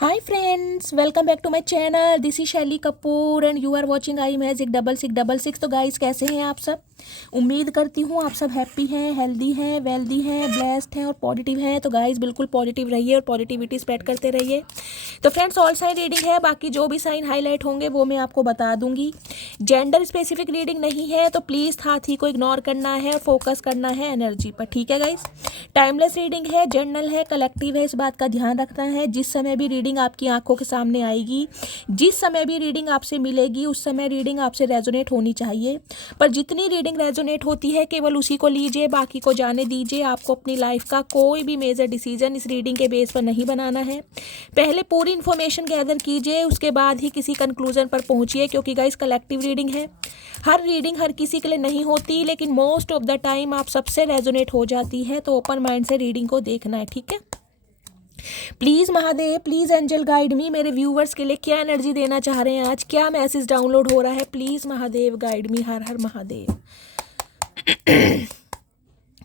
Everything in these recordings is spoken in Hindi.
Hi friends, welcome back to my channel. This is शैली Kapoor and you are watching I magic 6666। तो गाइस कैसे हैं आप सब? उम्मीद करती हूँ आप सब हैप्पी हैं, हेल्दी हैं, वेल्दी हैं, ब्लेस्ड हैं और पॉजिटिव हैं। तो गाइस बिल्कुल पॉजिटिव रहिए और पॉजिटिविटी स्प्रेड करते रहिए। तो फ्रेंड्स ऑल साइन रीडिंग है, बाकी जो भी साइन हाईलाइट होंगे वो मैं आपको बता दूंगी। जेंडर स्पेसिफिक रीडिंग नहीं है, तो प्लीज़ हाथी को इग्नोर करना है और फोकस करना है एनर्जी पर, ठीक है गाइस। टाइमलेस रीडिंग है, जनरल है, कलेक्टिव है, इस बात का ध्यान रखना है। जिस समय भी रीडिंग आपकी आंखों के सामने आएगी, जिस समय भी रीडिंग आपसे मिलेगी, उस समय रीडिंग आपसे रेजोनेट होनी चाहिए। पर जितनी रीडिंग रेजोनेट होती है केवल उसी को लीजिए, बाकी को जाने दीजिए। आपको अपनी लाइफ का कोई भी मेजर डिसीजन इस रीडिंग के बेस पर नहीं बनाना है। पहले पूरी इन्फॉर्मेशन गैदर कीजिए, उसके बाद ही किसी कंक्लूजन पर पहुंचिए, क्योंकि गाइस कलेक्टिव रीडिंग है। हर रीडिंग हर किसी के लिए नहीं होती, लेकिन मोस्ट ऑफ द टाइम आप सबसे रेजोनेट हो जाती है। तो ओपन माइंड से रीडिंग को देखना है, ठीक है। Please Mahadev, please angel guide me. मेरे व्यूवर्स के लिए क्या एनर्जी देना चाह रहे हैं आज, क्या मैसेज डाउनलोड हो रहा है? Please Mahadev guide me. Har Har Mahadev.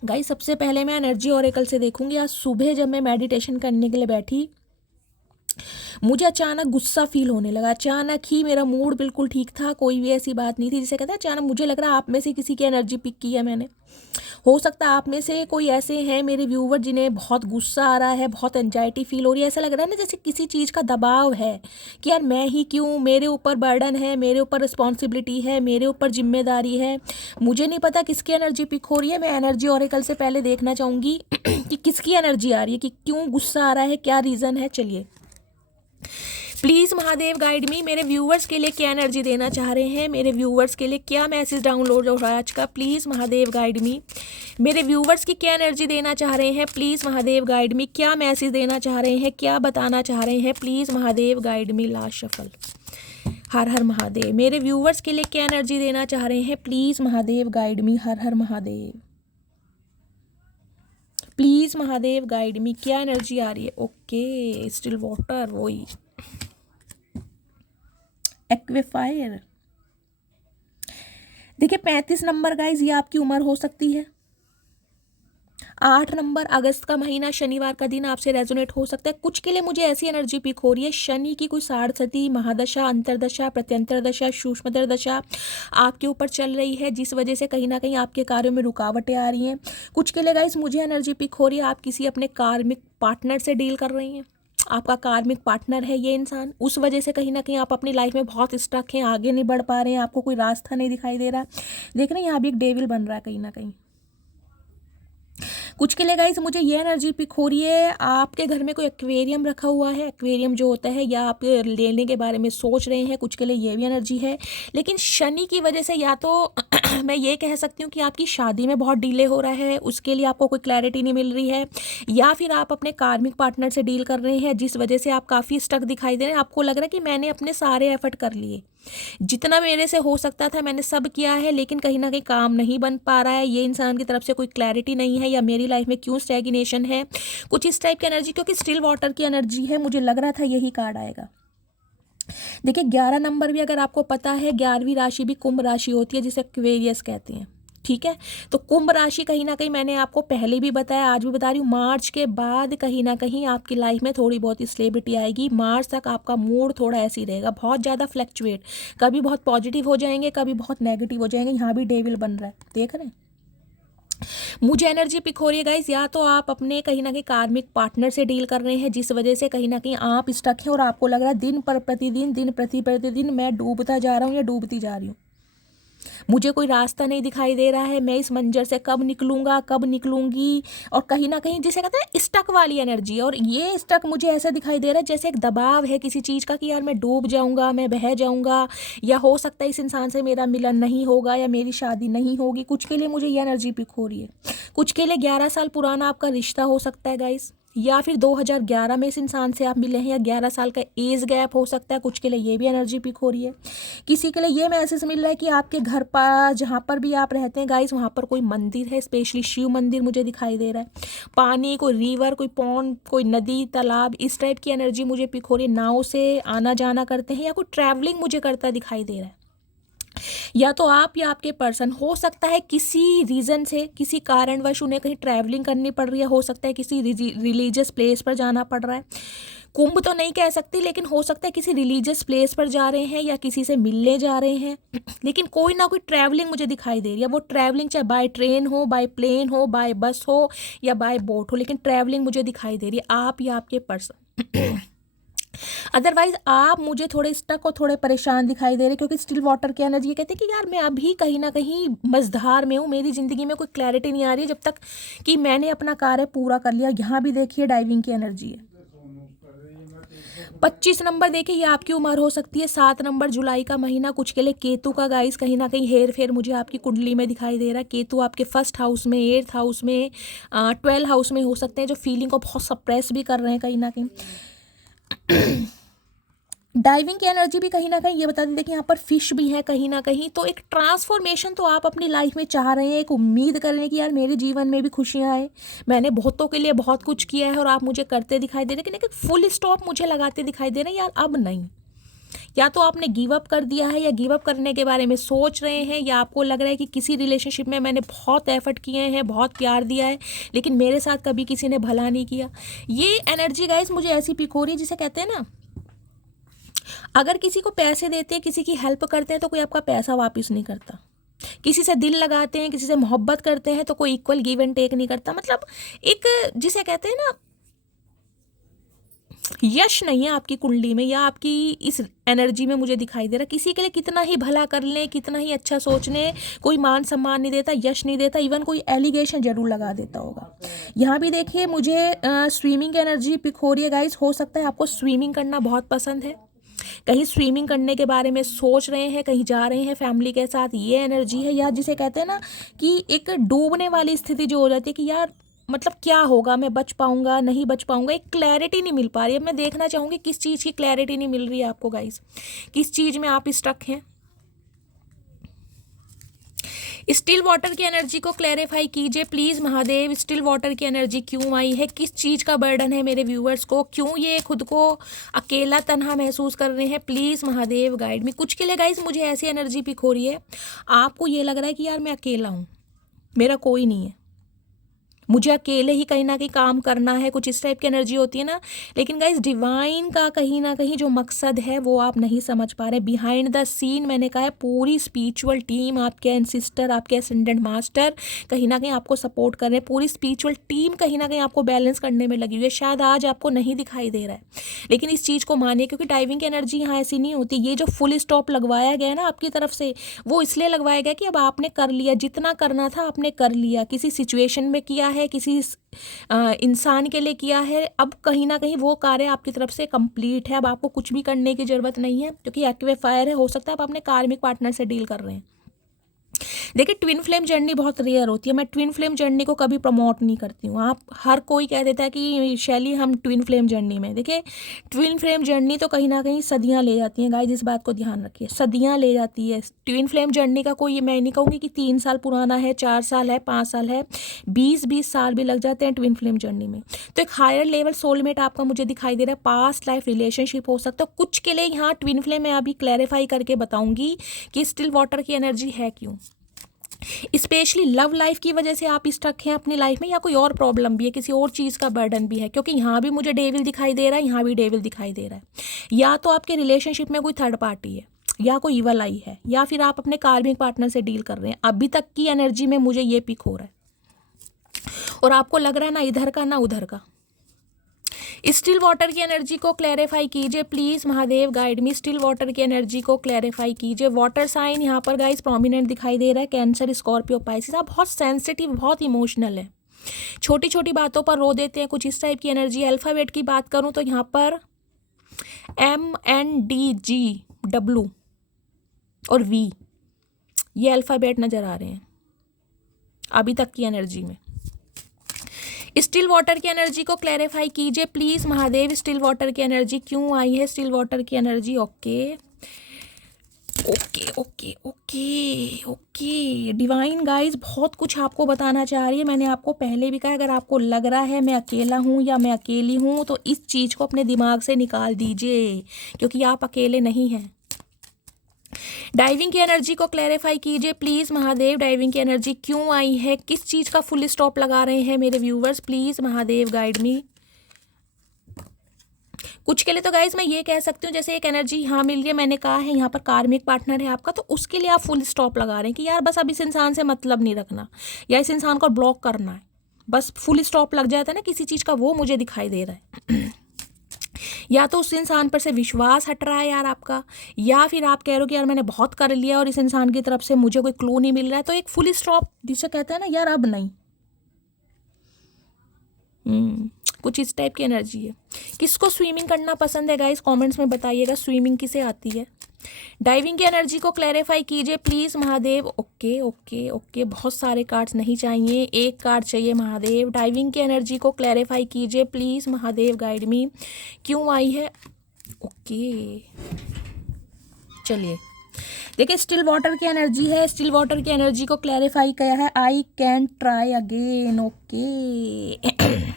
Guys सबसे पहले मैं एनर्जी ओरेकल से देखूंगी। आज सुबह जब मैं मेडिटेशन करने के लिए बैठी, मुझे अचानक गुस्सा फील होने लगा। अचानक ही मेरा मूड बिल्कुल ठीक था, कोई भी ऐसी बात नहीं थी जिसे कहते हैं अचानक मुझे लग रहा है आप में से किसी की एनर्जी पिक की है मैंने। हो सकता है आप में से कोई ऐसे हैं मेरे व्यूवर जिन्हें बहुत गुस्सा आ रहा है, बहुत एंजाइटी फील हो रही है। ऐसा लग रहा है ना जैसे किसी चीज़ का दबाव है कि यार मैं ही क्यों, मेरे ऊपर बर्डन है, मेरे ऊपर रिस्पॉन्सिबिलिटी है, मेरे ऊपर जिम्मेदारी है। मुझे नहीं पता किसकी एनर्जी पिक हो रही है। मैं एनर्जी ओरेकल से पहले देखना चाहूँगी कि किसकी एनर्जी आ रही है, कि क्यों गुस्सा आ रहा है, क्या रीज़न है। चलिए प्लीज़ महादेव गाइड मी। मेरे व्यूवर्स के लिए क्या एनर्जी देना चाह रहे हैं, मेरे व्यूवर्स के लिए क्या मैसेज डाउनलोड हो रहा है आज का। Please Mahadev guide me. मेरे व्यूवर्स की क्या एनर्जी देना चाह रहे हैं, प्लीज़ महादेव गाइड मी। क्या मैसेज देना चाह रहे हैं, क्या बताना चाह रहे हैं, please Mahadev guide me. Last shuffle. Har Har Mahadev. मेरे व्यूवर्स के लिए क्या एनर्जी देना चाह रहे हैं, please Mahadev guide me. Har Har Mahadev. Please Mahadev guide me. क्या एनर्जी आ रही है? ओके, स्टिल वाटर, वही एक्वेफायर। देखिए 35 नंबर गाइज, ये आपकी उम्र हो सकती है। 8 नंबर अगस्त का महीना, शनिवार का दिन आपसे रेजोनेट हो सकता है। कुछ के लिए मुझे ऐसी एनर्जी पिक हो रही है, शनि की कोई साढ़सती महादशा, अंतरदशा, प्रत्यंतर दशा, सूक्ष्मतर दशा आपके ऊपर चल रही है, जिस वजह से कहीं ना कहीं आपके कार्यों में रुकावटें आ रही हैं। कुछ के लिए गाइज मुझे एनर्जी पिक हो रही है, आप किसी अपने कार्मिक पार्टनर से डील कर रही हैं। आपका कार्मिक पार्टनर है ये इंसान, उस वजह से कहीं ना कहीं आप अपनी लाइफ में बहुत स्टक हैं, आगे नहीं बढ़ पा रहे हैं, आपको कोई रास्ता नहीं दिखाई दे रहा। देख रहे हैं यहाँ भी एक डेविल बन रहा है कहीं ना कहीं। कुछ के लिए गाइस मुझे ये एनर्जी पिक हो रही है, आपके घर में कोई एक्वेरियम रखा हुआ है। एक्वेरियम जो होता है, या आप लेने के बारे में सोच रहे हैं, कुछ के लिए ये भी एनर्जी है। लेकिन शनि की वजह से या तो मैं ये कह सकती हूँ कि आपकी शादी में बहुत डिले हो रहा है, उसके लिए आपको कोई क्लैरिटी नहीं मिल रही है, या फिर आप अपने कार्मिक पार्टनर से डील कर रहे हैं, जिस वजह से आप काफ़ी स्टक दिखाई दे रहे हैं। आपको लग रहा है कि मैंने अपने सारे एफर्ट कर लिए, जितना मेरे से हो सकता था मैंने सब किया है, लेकिन कहीं ना कहीं काम नहीं बन पा रहा है। ये इंसान की तरफ से कोई क्लैरिटी नहीं है, या मेरी लाइफ में क्यों स्टैग्नेशन है, कुछ इस टाइप की एनर्जी। क्योंकि स्टिल वाटर की एनर्जी है, मुझे लग रहा था यही कार्ड आएगा। देखिए 11 नंबर भी अगर आपको पता है, 11वीं राशि भी कुंभ राशि होती है, जिसे एक्वेरियस कहते हैं, ठीक है। तो कुंभ राशि कहीं ना कहीं मैंने आपको पहले भी बताया, आज भी बता रही हूँ, मार्च के बाद कहीं ना कहीं आपकी लाइफ में थोड़ी बहुत स्टेबिलिटी आएगी। मार्च तक आपका मूड थोड़ा ऐसे ही रहेगा, बहुत ज़्यादा फ्लैक्चुएट, कभी बहुत पॉजिटिव हो जाएंगे, कभी बहुत नेगेटिव हो जाएंगे। यहाँ भी डेविल बन रहा है, देख रहे हैं। मुझे एनर्जी पिक हो रही है गाइस, या तो आप अपने कहीं ना कहीं कार्मिक पार्टनर से डील कर रहे हैं, जिस वजह से कहीं ना कहीं आप स्टक हैं और आपको लग रहा है दिन पर प्रतिदिन, दिन प्रतिदिन मैं डूबता जा रहा हूँ या डूबती जा रही हूँ, मुझे कोई रास्ता नहीं दिखाई दे रहा है, मैं इस मंजर से कब निकलूंगा, कब निकलूंगी। और कहीं ना कहीं जिसे कहते हैं स्टक वाली एनर्जी। और ये स्टक मुझे ऐसा दिखाई दे रहा है जैसे एक दबाव है किसी चीज़ का, कि यार मैं डूब जाऊंगा, मैं बह जाऊंगा, या हो सकता है इस इंसान से मेरा मिलन नहीं होगा, या मेरी शादी नहीं होगी। कुछ के लिए मुझे ये एनर्जी पिक हो रही है। कुछ के लिए 11 साल पुराना आपका रिश्ता हो सकता है गाइस, या फिर 2011 में इस इंसान से आप मिले हैं, या 11 साल का एज गैप हो सकता है। कुछ के लिए ये भी एनर्जी पिक हो रही है। किसी के लिए ये मैसेज मिल रहा है कि आपके घर पर जहाँ पर भी आप रहते हैं गाइस, वहाँ पर कोई मंदिर है, स्पेशली शिव मंदिर मुझे दिखाई दे रहा है। पानी, कोई रिवर, कोई पॉन्ड, कोई नदी, तालाब, इस टाइप की एनर्जी मुझे पिक हो रही है। नाव से आना जाना करते हैं, या कोई ट्रैवलिंग मुझे करता दिखाई दे रहा है। या तो आप या आपके पर्सन, हो सकता है किसी रीज़न से, किसी कारणवश उन्हें कहीं ट्रैवलिंग करनी पड़ रही है, हो सकता है किसी रिलीजियस प्लेस पर जाना पड़ रहा है। कुंभ तो नहीं कह सकती, लेकिन हो सकता है किसी रिलीजियस प्लेस पर जा रहे हैं या किसी से मिलने जा रहे हैं। लेकिन कोई ना कोई ट्रैवलिंग मुझे दिखाई दे रही है। वो ट्रैवलिंग चाहे बाय ट्रेन हो, बाय प्लेन हो, बाय बस हो या बाय बोट हो, लेकिन ट्रैवलिंग मुझे दिखाई दे रही है, आप या आपके पर्सन। अदरवाइज आप मुझे थोड़े स्टक और थोड़े परेशान दिखाई दे रहे, क्योंकि स्टिल वाटर की एनर्जी ये कहते हैं कि यार मैं अभी कहीं ना कहीं मझधार में हूँ, मेरी ज़िंदगी में कोई क्लैरिटी नहीं आ रही है जब तक कि मैंने अपना कार्य पूरा कर लिया। यहाँ भी देखिए डाइविंग की एनर्जी है। 25 नंबर देखिए, ये आपकी उम्र हो सकती है। 7 नंबर जुलाई का महीना कुछ के लिए केतु का गाइस कहीं ना कहीं हेर फेर मुझे आपकी कुंडली में दिखाई दे रहा है। केतु आपके फर्स्ट हाउस में, 8th हाउस में, 12 हाउस में हो सकते हैं, जो फीलिंग को बहुत सप्रेस भी कर रहे हैं कहीं ना कहीं। डाइविंग की एनर्जी भी कहीं ना कहीं ये बता दें, देखिए यहाँ पर फिश भी है कहीं ना कहीं। तो एक ट्रांसफॉर्मेशन तो आप अपनी लाइफ में चाह रहे हैं, एक उम्मीद कर रहे हैं कि यार मेरे जीवन में भी खुशियाँ आए, मैंने बहुतों के लिए बहुत कुछ किया है और आप मुझे करते दिखाई दे रहे हैं, लेकिन एक फुल स्टॉप मुझे लगाते दिखाई दे रहे हैं, यार अब नहीं। या तो आपने गिव अप कर दिया है, या गिव अप करने के बारे में सोच रहे हैं, या आपको लग रहा है कि किसी रिलेशनशिप में मैंने बहुत एफर्ट किए हैं, बहुत प्यार दिया है, लेकिन मेरे साथ कभी किसी ने भला नहीं किया। ये एनर्जी गाइस मुझे ऐसी पिक हो रही है जिसे कहते हैं ना, अगर किसी को पैसे देते हैं, किसी की हेल्प करते हैं, तो कोई आपका पैसा वापस नहीं करता। किसी से दिल लगाते हैं, किसी से मोहब्बत करते हैं, तो कोई इक्वल गिव एंड टेक नहीं करता। मतलब एक जिसे कहते हैं ना, यश नहीं है आपकी कुंडली में या आपकी इस एनर्जी में मुझे दिखाई दे रहा। किसी के लिए कितना ही भला कर लें, कितना ही अच्छा सोच लें, कोई मान सम्मान नहीं देता, यश नहीं देता, इवन कोई एलिगेशन जरूर लगा देता होगा। यहाँ भी देखिए मुझे स्विमिंग की एनर्जी पिक हो रही है गाइस। हो सकता है आपको स्विमिंग करना बहुत पसंद है, कहीं स्विमिंग करने के बारे में सोच रहे हैं, कहीं जा रहे हैं फैमिली के साथ, ये एनर्जी है। या जिसे कहते हैं ना कि एक डूबने वाली स्थिति जो हो जाती है कि यार मतलब क्या होगा, मैं बच पाऊंगा नहीं बच पाऊंगा, एक क्लैरिटी नहीं मिल पा रही है। मैं देखना चाहूँगी किस चीज़ की क्लैरिटी नहीं मिल रही है आपको गाइस, किस चीज़ में आप स्टक हैं। स्टिल वाटर की एनर्जी को क्लैरिफाई कीजिए प्लीज़ महादेव। स्टिल वाटर की एनर्जी क्यों आई है, किस चीज़ का बर्डन है मेरे व्यूअर्स को, क्यों ये खुद को अकेला तन्हा महसूस कर रहे हैं, प्लीज़ महादेव गाइड मी। कुछ के लिए गाइस मुझे ऐसी एनर्जी पिक हो रही है, आपको ये लग रहा है कि यार मैं अकेला हूँ, मेरा कोई नहीं है, मुझे अकेले ही कहीं ना कहीं काम करना है, कुछ इस टाइप की एनर्जी होती है ना। लेकिन गाइस डिवाइन का कहीं ना कहीं जो मकसद है वो आप नहीं समझ पा रहे। बिहाइंड द सीन मैंने कहा है पूरी स्पिरिचुअल टीम, आपके एंसिस्टर, आपके असेंडेंट मास्टर कहीं ना कहीं आपको सपोर्ट कर रहे हैं। पूरी स्पिरिचुअल टीम कहीं ना कहीं आपको बैलेंस करने में लगी हुई है। शायद आज आपको नहीं दिखाई दे रहा है, लेकिन इस चीज़ को मानिए, क्योंकि डाइविंग की एनर्जी यहाँ ऐसी नहीं होती। ये जो फुल स्टॉप लगवाया गया है ना आपकी तरफ से, वो इसलिए लगवाया गया कि अब आपने कर लिया, जितना करना था आपने कर लिया, किसी सिचुएशन में किया है, किसी इंसान के लिए किया है, अब कहीं ना कहीं वो कार्य आपकी तरफ से कंप्लीट है। अब आपको कुछ भी करने की ज़रूरत नहीं है, क्योंकि एक्टिव फायर है। हो सकता है आप अपने कार्मिक पार्टनर से डील कर रहे हैं। देखिए ट्विन फ्लेम जर्नी बहुत रेयर होती है, मैं ट्विन फ्लेम जर्नी को कभी प्रमोट नहीं करती हूँ। आप हर कोई कह देता है कि शैली हम ट्विन फ्लेम जर्नी में, देखिए ट्विन फ्लेम जर्नी तो कहीं ना कहीं सदियाँ ले जाती हैं गाइस, इस बात को ध्यान रखिए, सदियाँ ले जाती है। ट्विन फ्लेम जर्नी का कोई मैं नहीं कहूँगी कि 3 साल पुराना है, 4 साल है, 5 साल है, 20-20 साल भी लग जाते हैं ट्विन फ्लेम जर्नी में। तो एक हायर लेवल सोलमेट आपका मुझे दिखाई दे रहा है, पास्ट लाइफ रिलेशनशिप हो सकता है कुछ के लिए। यहाँ ट्विन फ्लेम मैं अभी क्लैरिफाई करके बताऊंगी कि स्टिल वाटर की एनर्जी है क्यों। स्पेशली लव लाइफ की वजह से आप स्टक हैं अपनी लाइफ में, या कोई और प्रॉब्लम भी है, किसी और चीज़ का बर्डन भी है, क्योंकि यहाँ भी मुझे डेविल दिखाई दे रहा है, यहाँ भी डेविल दिखाई दे रहा है। या तो आपके रिलेशनशिप में कोई थर्ड पार्टी है, या कोई ईवल आई है, या फिर आप अपने कार्मिक पार्टनर से डील कर रहे हैं। अभी तक की एनर्जी में मुझे ये पिक हो रहा है, और आपको लग रहा है ना इधर का ना उधर का। स्टिल वाटर की एनर्जी को क्लैरिफाई कीजिए please Mahadev guide me. Still water की एनर्जी को क्लैरिफाई कीजिए। वाटर साइन यहाँ पर गाइस प्रोमिनेंट दिखाई दे रहा है, कैंसर, स्कॉर्पियो, पाइसिस। आप बहुत सेंसिटिव, बहुत इमोशनल है, छोटी छोटी बातों पर रो देते हैं, कुछ इस टाइप की एनर्जी। अल्फाबेट की बात करूँ तो यहाँ पर MNDGW और V, ये अल्फाबेट नजर आ रहे हैं अभी तक की एनर्जी में। स्टिल वाटर की एनर्जी को क्लैरिफाई कीजिए प्लीज महादेव। स्टिल वाटर की एनर्जी क्यों आई है, स्टिल वाटर की energy. Okay okay okay okay okay divine guys बहुत कुछ आपको बताना चाह रही है। मैंने आपको पहले भी कहा, अगर आपको लग रहा है मैं अकेला हूँ या मैं अकेली हूँ, तो इस चीज़ को अपने दिमाग से निकाल दीजिए, क्योंकि आप अकेले नहीं हैं। डाइविंग की एनर्जी को क्लैरिफाई कीजिए प्लीज महादेव। डाइविंग की एनर्जी क्यों आई है, किस चीज़ का फुल स्टॉप लगा रहे हैं मेरे व्यूवर्स, प्लीज महादेव गाइड मी। कुछ के लिए तो गाइज मैं ये कह सकती हूँ, जैसे एक एनर्जी यहाँ मिल रही है, मैंने कहा है यहाँ पर कार्मिक पार्टनर है आपका, तो उसके लिए आप फुल स्टॉप लगा रहे हैं कि यार बस अब इस इंसान से मतलब नहीं रखना या इस इंसान को ब्लॉक करना है, बस फुल स्टॉप लग जाता है ना किसी चीज़ का, वो मुझे दिखाई दे रहा है। या तो उस इंसान पर से विश्वास हट रहा है यार आपका, या फिर आप कह रहे हो कि यार मैंने बहुत कर लिया और इस इंसान की तरफ से मुझे कोई क्लू नहीं मिल रहा है, तो एक फुल स्टॉप जिसे कहते हैं ना यार अब नहीं। कुछ इस टाइप की एनर्जी है। किसको स्विमिंग करना पसंद है गाइस, कमेंट्स में बताइएगा स्विमिंग किसे आती है। डाइविंग की एनर्जी को क्लैरिफाई कीजिए please Mahadev. Okay okay okay, बहुत सारे कार्ड्स नहीं चाहिए, एक कार्ड चाहिए महादेव। डाइविंग की एनर्जी को क्लैरिफाई कीजिए प्लीज महादेव, गाइड मी, क्यों आई है। ओके चलिए देखिए, स्टिल वाटर की एनर्जी है, स्टिल वाटर की एनर्जी को क्लैरिफाई किया है, I can try again. Okay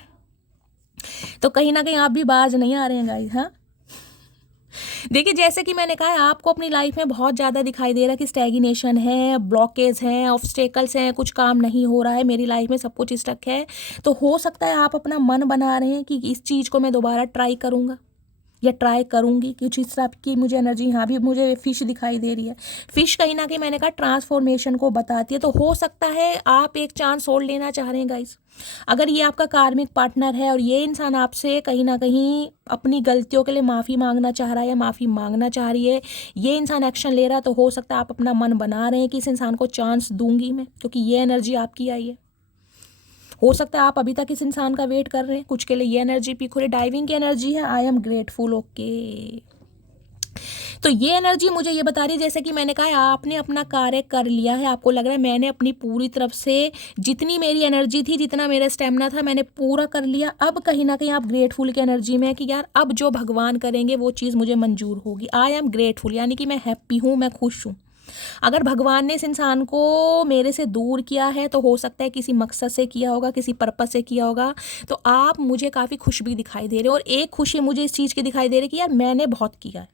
तो कहीं ना कहीं आप भी बाज नहीं आ रहे हैं गाइस। हाँ देखिए, जैसे कि मैंने कहा आपको अपनी लाइफ में बहुत ज़्यादा दिखाई दे रहा है कि स्टैग्नेशन है, ब्लॉकेज हैं, ऑब्स्टेकल्स हैं, कुछ काम नहीं हो रहा है, मेरी लाइफ में सब कुछ स्टक है। तो हो सकता है आप अपना मन बना रहे हैं कि इस चीज़ को मैं दोबारा ट्राई करूँगा या ट्राई करूँगी। कुछ इस तरह की मुझे एनर्जी, यहाँ भी मुझे फिश दिखाई दे रही है। फिश कहीं ना कहीं मैंने कहा ट्रांसफॉर्मेशन को बताती है, तो हो सकता है आप एक चांस और लेना चाह रहे हैं गाइस। अगर ये आपका कार्मिक पार्टनर है और ये इंसान आपसे कहीं ना कहीं अपनी गलतियों के लिए माफ़ी मांगना चाह रहा है या माफ़ी मांगना चाह रही है, ये इंसान एक्शन ले रहा है, तो हो सकता है आप अपना मन बना रहे हैं कि इस इंसान को चांस दूंगी मैं, क्योंकि ये एनर्जी आपकी आई है। हो सकता है आप अभी तक इस इंसान का वेट कर रहे हैं, कुछ के लिए ये एनर्जी पिक हो रही है। डाइविंग की एनर्जी है, आई एम ग्रेटफुल। ओके तो ये एनर्जी मुझे ये बता रही है, जैसे कि मैंने कहा आपने अपना कार्य कर लिया है, आपको लग रहा है मैंने अपनी पूरी तरफ से जितनी मेरी एनर्जी थी, जितना मेरा स्टेमिना था, मैंने पूरा कर लिया। अब कहीं ना कहीं आप ग्रेटफुल की एनर्जी में है कि यार अब जो भगवान करेंगे वो चीज़ मुझे मंजूर होगी। आई एम ग्रेटफुल, यानी कि मैं हैप्पी हूँ, मैं खुश हूँ। अगर भगवान ने इस इंसान को मेरे से दूर किया है तो हो सकता है किसी मकसद से किया होगा, किसी पर्पस से किया होगा। तो आप मुझे काफ़ी खुश भी दिखाई दे रहे हो, और एक खुशी मुझे इस चीज़ की दिखाई दे रही है कि यार मैंने बहुत किया है।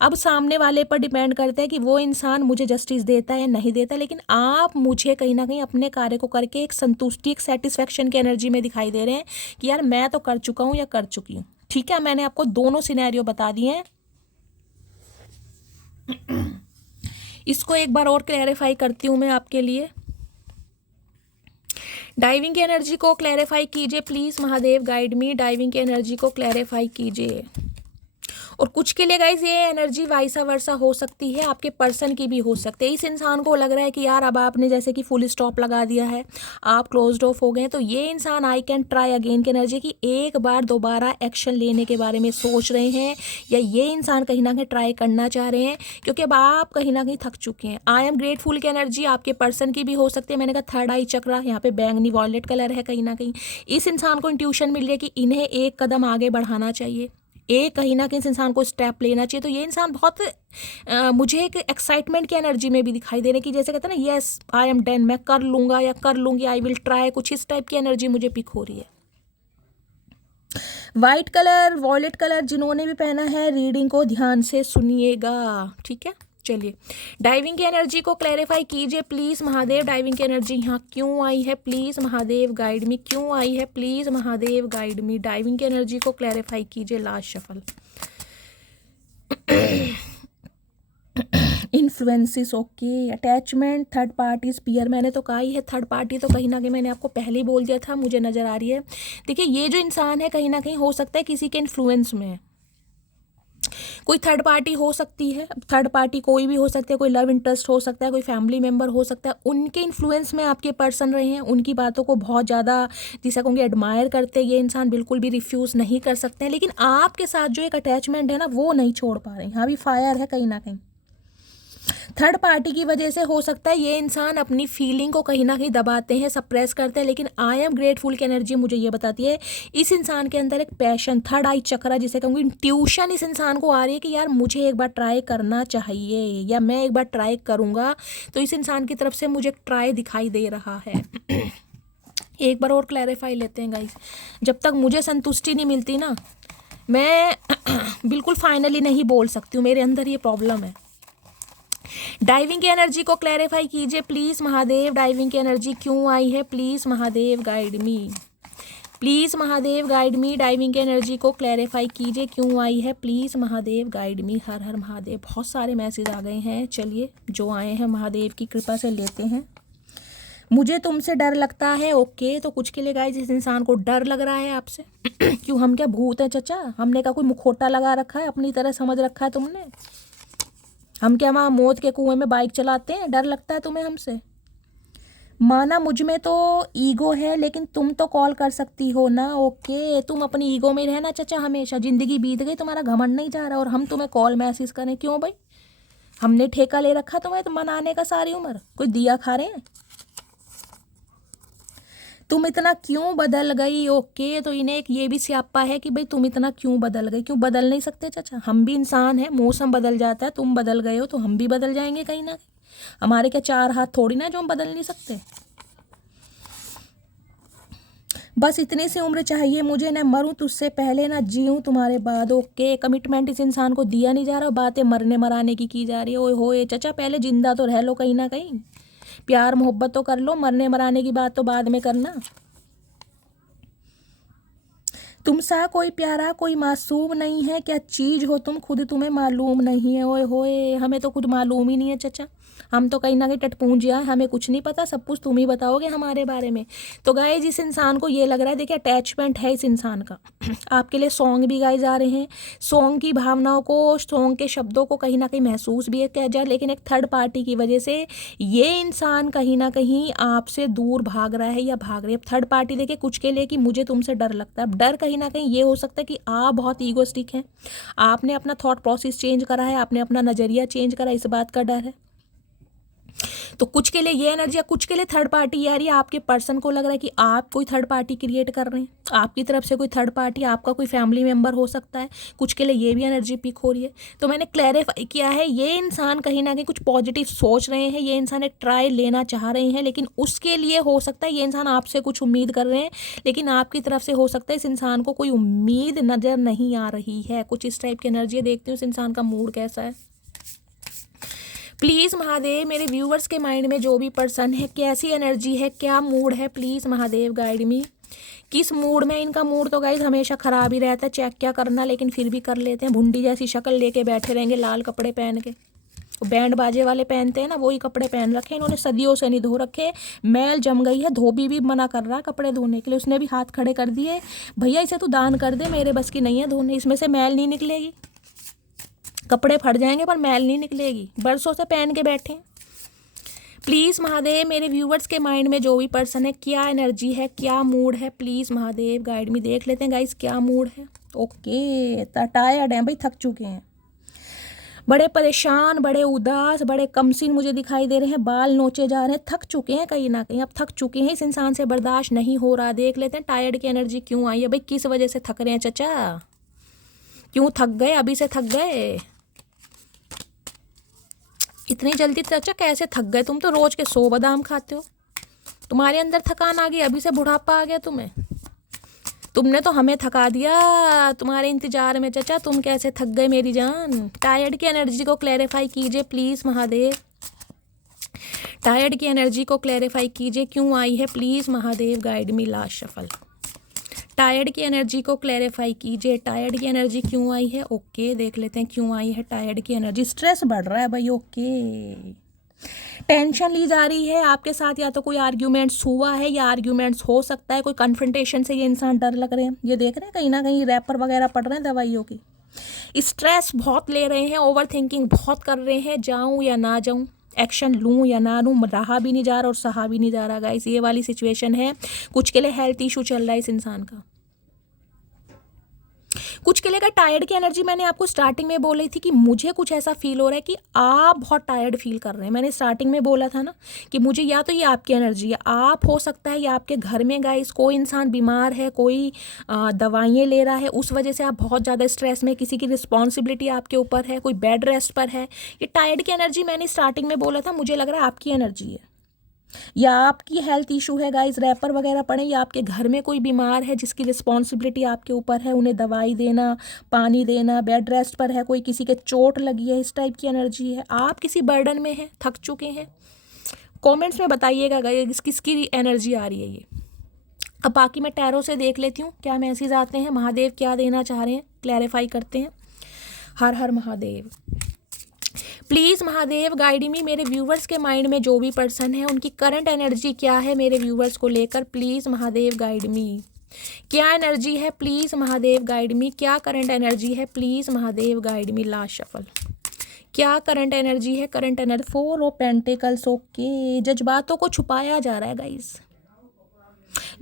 अब सामने वाले पर डिपेंड करता है कि वो इंसान मुझे जस्टिस देता है या नहीं देता, लेकिन आप मुझे कहीं ना कहीं अपने कार्य को करके एक संतुष्टि, एक सेटिस्फेक्शन की एनर्जी में दिखाई दे रहे हैं कि यार मैं तो कर चुका हूँ या कर चुकी हूँ। ठीक है, मैंने आपको दोनों सिनेरियो बता दिए हैं। इसको एक बार और क्लैरिफाई करती हूँ मैं आपके लिए। डाइविंग की एनर्जी को क्लैरिफाई कीजिए please Mahadev, guide me. Diving की एनर्जी को क्लैरिफाई कीजिए। और कुछ के लिए गाइज ये एनर्जी वाइसा वर्सा हो सकती है, आपके पर्सन की भी हो सकती है। इस इंसान को लग रहा है कि यार अब आपने जैसे कि फुल स्टॉप लगा दिया है, आप क्लोज्ड ऑफ हो गए, तो ये इंसान आई कैन ट्राई अगेन की एनर्जी की एक बार दोबारा एक्शन लेने के बारे में सोच रहे हैं, या ये इंसान कहीं ना कहीं ट्राई करना चाह रहे हैं, क्योंकि अब आप कहीं ना कहीं थक चुके हैं। आई एम ग्रेटफुल की एनर्जी आपके पर्सन की भी हो सकती है। मैंने कहा थर्ड आई चक्रा, यहाँ पे बैंगनी वॉयलेट कलर है, कहीं ना कहीं इस इंसान को इंट्यूशन मिल रही है कि इन्हें एक कदम आगे बढ़ाना चाहिए, एक कहीं ना कहीं इस इंसान को स्टेप लेना चाहिए। तो ये इंसान बहुत मुझे एक एक्साइटमेंट की एनर्जी में भी दिखाई दे रही है कि जैसे कहते हैं ना, यस आई एम डन, मैं कर लूँगा या कर लूँगी, आई विल ट्राई, कुछ इस टाइप की एनर्जी मुझे पिक हो रही है। वाइट कलर, वॉयलेट कलर जिन्होंने भी पहना है, रीडिंग को ध्यान से सुनिएगा, ठीक है। चलिए, डाइविंग की एनर्जी को क्लैरिफाई कीजिए प्लीज़ महादेव। डाइविंग की एनर्जी यहाँ क्यों आई है प्लीज़ महादेव, गाइड मी, क्यों आई है please Mahadev, guide me. Diving की एनर्जी को क्लैरिफाई कीजिए। Last shuffle. Influences, okay. Attachment, third party, spear, मैंने तो कहा ही है थर्ड पार्टी, तो कहीं ना कहीं मैंने आपको पहले ही बोल दिया था, मुझे नज़र आ रही है। देखिए, ये जो इंसान है कहीं ना कहीं हो सकता है किसी के इन्फ्लुएंस में है, कोई थर्ड पार्टी हो सकती है। थर्ड पार्टी कोई भी हो सकती है, कोई लव इंटरेस्ट हो सकता है, कोई फैमिली मेम्बर हो सकता है। उनके इन्फ्लुएंस में आपके पर्सन रहे हैं, उनकी बातों को बहुत ज़्यादा जिसे कहूँगी एडमायर करते हैं, ये इंसान बिल्कुल भी रिफ्यूज़ नहीं कर सकते हैं। लेकिन आपके साथ जो एक अटैचमेंट है ना, वो नहीं छोड़ पा रहे हैं। यहाँ भी फायर है कहीं ना कहीं। थर्ड पार्टी की वजह से हो सकता है ये इंसान अपनी फीलिंग को कहीं ना कहीं दबाते हैं, सप्रेस करते हैं। लेकिन आई एम ग्रेटफुल की एनर्जी मुझे ये बताती है इस इंसान के अंदर एक पैशन, थर्ड आई चक्रा जिसे कहूँगी, ट्यूशन इस इंसान को आ रही है कि यार मुझे एक बार ट्राई करना चाहिए या मैं एक बार ट्राई करूँगा। तो इस इंसान की तरफ से मुझे एक ट्राई दिखाई दे रहा है। एक बार और क्लैरिफाई लेते हैं गाइस। जब तक मुझे संतुष्टि नहीं मिलती ना, मैं बिल्कुल फाइनली नहीं बोल सकती हूँ, मेरे अंदर ये प्रॉब्लम है। डाइविंग की एनर्जी को क्लैरिफाई कीजिए प्लीज़ महादेव। डाइविंग की एनर्जी क्यों आई है please Mahadev, guide me. Please Mahadev guide me, diving की एनर्जी को क्लैरिफाई कीजिए क्यों आई है, please Mahadev guide me. Har Har Mahadev. बहुत सारे मैसेज आ गए हैं, चलिए जो आए हैं महादेव की कृपा से लेते हैं। मुझे तुमसे डर लगता है, ओके, तो कुछ के लिए गाइस इस इंसान को डर लग रहा है आपसे। क्यों, हम क्या भूत हैं चचा? हमने क्या कोई मुखौटा लगा रखा है, अपनी तरह समझ रखा है तुमने? हम क्या वहाँ मौत के कुएं में बाइक चलाते हैं? डर लगता है तुम्हें हमसे? माना मुझ में तो ईगो है, लेकिन तुम तो कॉल कर सकती हो ना, ओके। तुम अपनी ईगो में रहना चचा हमेशा। जिंदगी बीत गई, तुम्हारा घमंड नहीं जा रहा और हम तुम्हें कॉल मैसेज करें क्यों भाई? हमने ठेका ले रखा तुम्हें तो मनाने का सारी उम्र? कोई दिया खा रहे हैं? तुम इतना क्यों बदल गई, ओके। तो इन्हें एक ये भी स्यापा है कि भाई तुम इतना क्यों बदल गई। क्यों बदल नहीं सकते चाचा? हम भी इंसान हैं, मौसम बदल जाता है, तुम बदल गए हो तो हम भी बदल जाएंगे कहीं ना कहीं। हमारे क्या चार हाथ थोड़ी ना जो हम बदल नहीं सकते। बस इतनी सी उम्र चाहिए मुझे, ना मरूं तुझसे पहले ना जीऊं तुम्हारे बाद, ओके। कमिटमेंट इस इंसान को दिया नहीं जा रहा, बातें मरने मराने की जा रही है। ओए होए चचा, पहले जिंदा तो रह लो कहीं ना कहीं, प्यार मोहब्बत तो कर लो, मरने मराने की बात तो बाद में करना। तुम सा कोई प्यारा कोई मासूम नहीं है, क्या चीज हो तुम खुद तुम्हें मालूम नहीं है। ओए होए, हमें तो खुद मालूम ही नहीं है चचा। हम तो कहीं ना कहीं टटपूंजिया, हमें कुछ नहीं पता, सब कुछ तुम ही बताओगे हमारे बारे में। तो गाइज इस इंसान को ये लग रहा है, देखिए अटैचमेंट है इस इंसान का। आपके लिए सॉन्ग भी गाए जा रहे हैं, सॉन्ग की भावनाओं को, सॉन्ग के शब्दों को कहीं ना कहीं महसूस भी किया जाए, लेकिन एक थर्ड पार्टी की वजह से ये इंसान कहीं ना कहीं आपसे दूर भाग रहा है या भाग रही है। थर्ड पार्टी देखिए कुछ के लिए कि मुझे तुमसे डर लगता है। डर कहीं ना कहीं ये हो सकता है कि आप बहुत ईगोस्टिक हैं, आपने अपना थॉट प्रोसेस चेंज करा है, आपने अपना नज़रिया चेंज करा, इस बात का डर है। तो कुछ के लिए ये एनर्जी, कुछ के लिए थर्ड पार्टी आ रही है। आपके पर्सन को लग रहा है कि आप कोई थर्ड पार्टी क्रिएट कर रहे हैं, आपकी तरफ से कोई थर्ड पार्टी, आपका कोई फैमिली मेंबर हो सकता है। कुछ के लिए ये भी एनर्जी पिक हो रही है। तो मैंने क्लैरिफाई किया है, ये इंसान कहीं ना कहीं कुछ पॉजिटिव सोच रहे हैं, ये इंसान एक ट्राई लेना चाह रहे हैं, लेकिन उसके लिए हो सकता है ये इंसान आपसे कुछ उम्मीद कर रहे हैं, लेकिन आपकी तरफ से हो सकता है इस इंसान को कोई उम्मीद नज़र नहीं आ रही है। कुछ इस टाइप की एनर्जी है। देखती हूँ इस इंसान का मूड कैसा है। प्लीज़ महादेव, मेरे व्यूवर्स के माइंड में जो भी पर्सन है, कैसी एनर्जी है, क्या मूड है, प्लीज़ महादेव गाइड मी। किस मूड में? इनका मूड तो गाइज हमेशा ख़राब ही रहता है, चेक क्या करना, लेकिन फिर भी कर लेते हैं। भुंडी जैसी शक्ल लेके बैठे रहेंगे, लाल कपड़े पहन के, बैंड बाजे वाले पहनते हैं ना, वही कपड़े पहन रखे इन्होंने, सदियों से नहीं धो रखे, मैल जम गई है। धोबी भी मना कर रहा है कपड़े धोने के लिए, उसने भी हाथ खड़े कर दिए, भैया इसे तू दान कर दे, मेरे बस की नहीं है धोने, इसमें से मैल नहीं निकलेगी। कपड़े फट जाएंगे पर मैल नहीं निकलेगी, बरसों से पहन के बैठे। प्लीज़ महादेव, मेरे व्यूवर्स के माइंड में जो भी पर्सन है, क्या एनर्जी है, क्या मूड है, प्लीज़ महादेव गाइड में। देख लेते हैं गाइस क्या मूड है। ओके, टायर्ड हैं भाई, थक चुके हैं, बड़े परेशान, बड़े उदास, बड़े कमसिन मुझे दिखाई दे रहे हैं, बाल नोचे जा रहे हैं, थक चुके हैं कहीं ना कहीं, अब थक चुके हैं, इस इंसान से बर्दाश्त नहीं हो रहा। देख लेते हैं टायर्ड की एनर्जी क्यों आई है भाई, किस वजह से थक रहे हैं चचा, क्यों थक गए, अभी से थक गए इतनी जल्दी? चाचा कैसे थक गए? तुम तो रोज के 100 बादाम खाते हो, तुम्हारे अंदर थकान आ गई, अभी से बुढ़ापा आ गया तुम्हें। तुमने तो हमें थका दिया तुम्हारे इंतजार में चचा, तुम कैसे थक गए मेरी जान। टायर्ड की एनर्जी को क्लैरिफाई कीजिए प्लीज़ महादेव, टायर्ड की एनर्जी को क्लैरिफाई कीजिए क्यों आई है, please Mahadev guide me. Last shuffle, tired की एनर्जी को क्लैरिफाई कीजिए, टायर्ड की एनर्जी क्यों आई है। ओके, देख लेते हैं क्यों आई है टायर्ड की एनर्जी। स्ट्रेस बढ़ रहा है भाई, ओके, टेंशन ली जा रही है आपके साथ, या तो कोई आर्ग्यूमेंट्स हुआ है या आर्ग्यूमेंट्स हो सकता है, कोई कन्फ्रंटेशन से ये इंसान डर लग रहे हैं। ये देख रहे हैं कहीं ना कहीं रैपर वगैरह पड़ रहे हैं दवाइयों की, स्ट्रेस बहुत ले रहे हैं, ओवर थिंकिंग बहुत कर रहे हैं, जाऊँ या ना जाऊँ, एक्शन लूँ या ना लूँ, रहा भी नहीं जा रहा और सहा भी नहीं जा रहा गाइस, ये वाली सिचुएशन है। कुछ के लिए हेल्थ इशू चल रहा है इस इंसान का, कुछ के लिए का टायर्ड की एनर्जी। मैंने आपको स्टार्टिंग में बोली थी कि मुझे कुछ ऐसा फील हो रहा है कि आप बहुत टायर्ड फील कर रहे हैं। मैंने स्टार्टिंग में बोला था ना कि मुझे, या तो ये आपकी एनर्जी है, आप हो सकता है या आपके घर में गाइस कोई इंसान बीमार है, कोई दवाइयाँ ले रहा है, उस वजह से आप बहुत ज़्यादा स्ट्रेस में, किसी की रिस्पॉन्सिबिलिटी आपके ऊपर है, कोई बेड रेस्ट पर है। ये टायर्ड की एनर्जी मैंने स्टार्टिंग में बोला था, मुझे लग रहा है आपकी एनर्जी है, या आपकी हेल्थ इशू है गाइस, रैपर वगैरह पड़े, या आपके घर में कोई बीमार है जिसकी रिस्पॉन्सिबिलिटी आपके ऊपर है, उन्हें दवाई देना, पानी देना, बेड रेस्ट पर है, कोई किसी के चोट लगी है, इस टाइप की एनर्जी है। आप किसी बर्डन में हैं, थक चुके हैं। कमेंट्स में बताइएगा गाइस किसकी एनर्जी आ रही है ये। अब बाकी मैं टैरो से देख लेती हूँ क्या मैसेज आते हैं, महादेव क्या देना चाह रहे हैं, क्लैरिफाई करते हैं। Har Har Mahadev. Please Mahadev guide me, मेरे व्यूवर्स के माइंड में जो भी पर्सन है उनकी करंट एनर्जी क्या है मेरे व्यूवर्स को लेकर, प्लीज़ महादेव गाइड मी। क्या एनर्जी है, प्लीज़ महादेव गाइड मी। क्या करंट एनर्जी है, please Mahadev guide me. Last shuffle. क्या करंट एनर्जी है, करंट एनर्जी। 4 of pentacles. ओके, जज्बातों को छुपाया जा रहा है गाइस।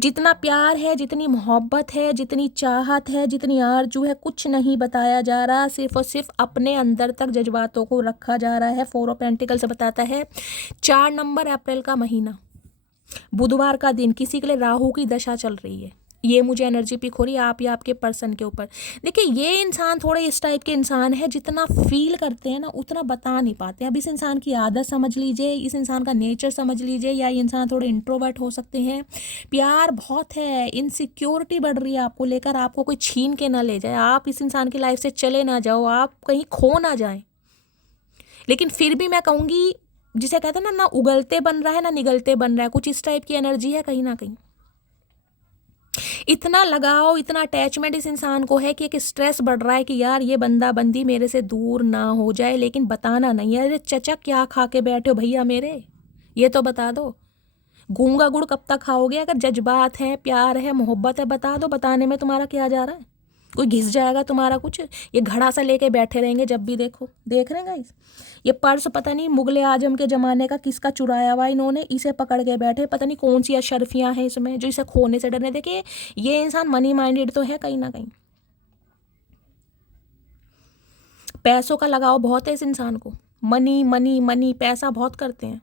जितना प्यार है, जितनी मोहब्बत है, जितनी चाहत है, जितनी आरजू है, कुछ नहीं बताया जा रहा, सिर्फ और सिर्फ अपने अंदर तक जज्बातों को रखा जा रहा है। 4 ऑफ पेंटिकल से बताता है 4 नंबर अप्रैल का महीना, बुधवार का दिन, किसी के लिए राहु की दशा चल रही है। ये मुझे एनर्जी पिक हो रही है आप या आपके पर्सन के ऊपर। देखिए ये इंसान थोड़े इस टाइप के इंसान है, जितना फील करते हैं ना उतना बता नहीं पाते। अब इस इंसान की आदत समझ लीजिए, इस इंसान का नेचर समझ लीजिए, या ये इंसान थोड़े इंट्रोवर्ट हो सकते हैं। प्यार बहुत है, इनसिक्योरिटी बढ़ रही है आपको लेकर, आपको कोई छीन के ना ले जाए, आप इस इंसान की लाइफ से चले ना जाओ, आप कहीं खो ना जाएं। लेकिन फिर भी मैं कहूँगी, जिसे कहते हैं ना उगलते बन रहा है ना निगलते बन रहा है, कुछ इस टाइप की एनर्जी है कहीं ना कहीं। इतना लगाव, इतना अटैचमेंट इस इंसान को है कि एक स्ट्रेस बढ़ रहा है कि यार ये बंदा बंदी मेरे से दूर ना हो जाए, लेकिन बताना नहीं है। अरे चचा क्या खा के बैठे हो भैया मेरे, ये तो बता दो। गूंगा गुड़ कब तक खाओगे? अगर जज्बात है, प्यार है, मोहब्बत है, बता दो। बताने में तुम्हारा क्या जा रहा है? कोई घिस जाएगा तुम्हारा कुछ? ये घड़ा सा लेके बैठे रहेंगे जब भी देखो। देख रहे हैं गाइस, ये पर्स पता नहीं मुगले आजम के ज़माने का किसका चुराया हुआ, इन्होंने इसे पकड़ के बैठे। पता नहीं कौन सी अशरफियाँ हैं इसमें जो इसे खोने से डरने। देखिए ये इंसान मनी माइंडेड तो है कहीं ना कहीं, पैसों का लगाव बहुत है इस इंसान को। मनी मनी मनी, पैसा बहुत करते हैं।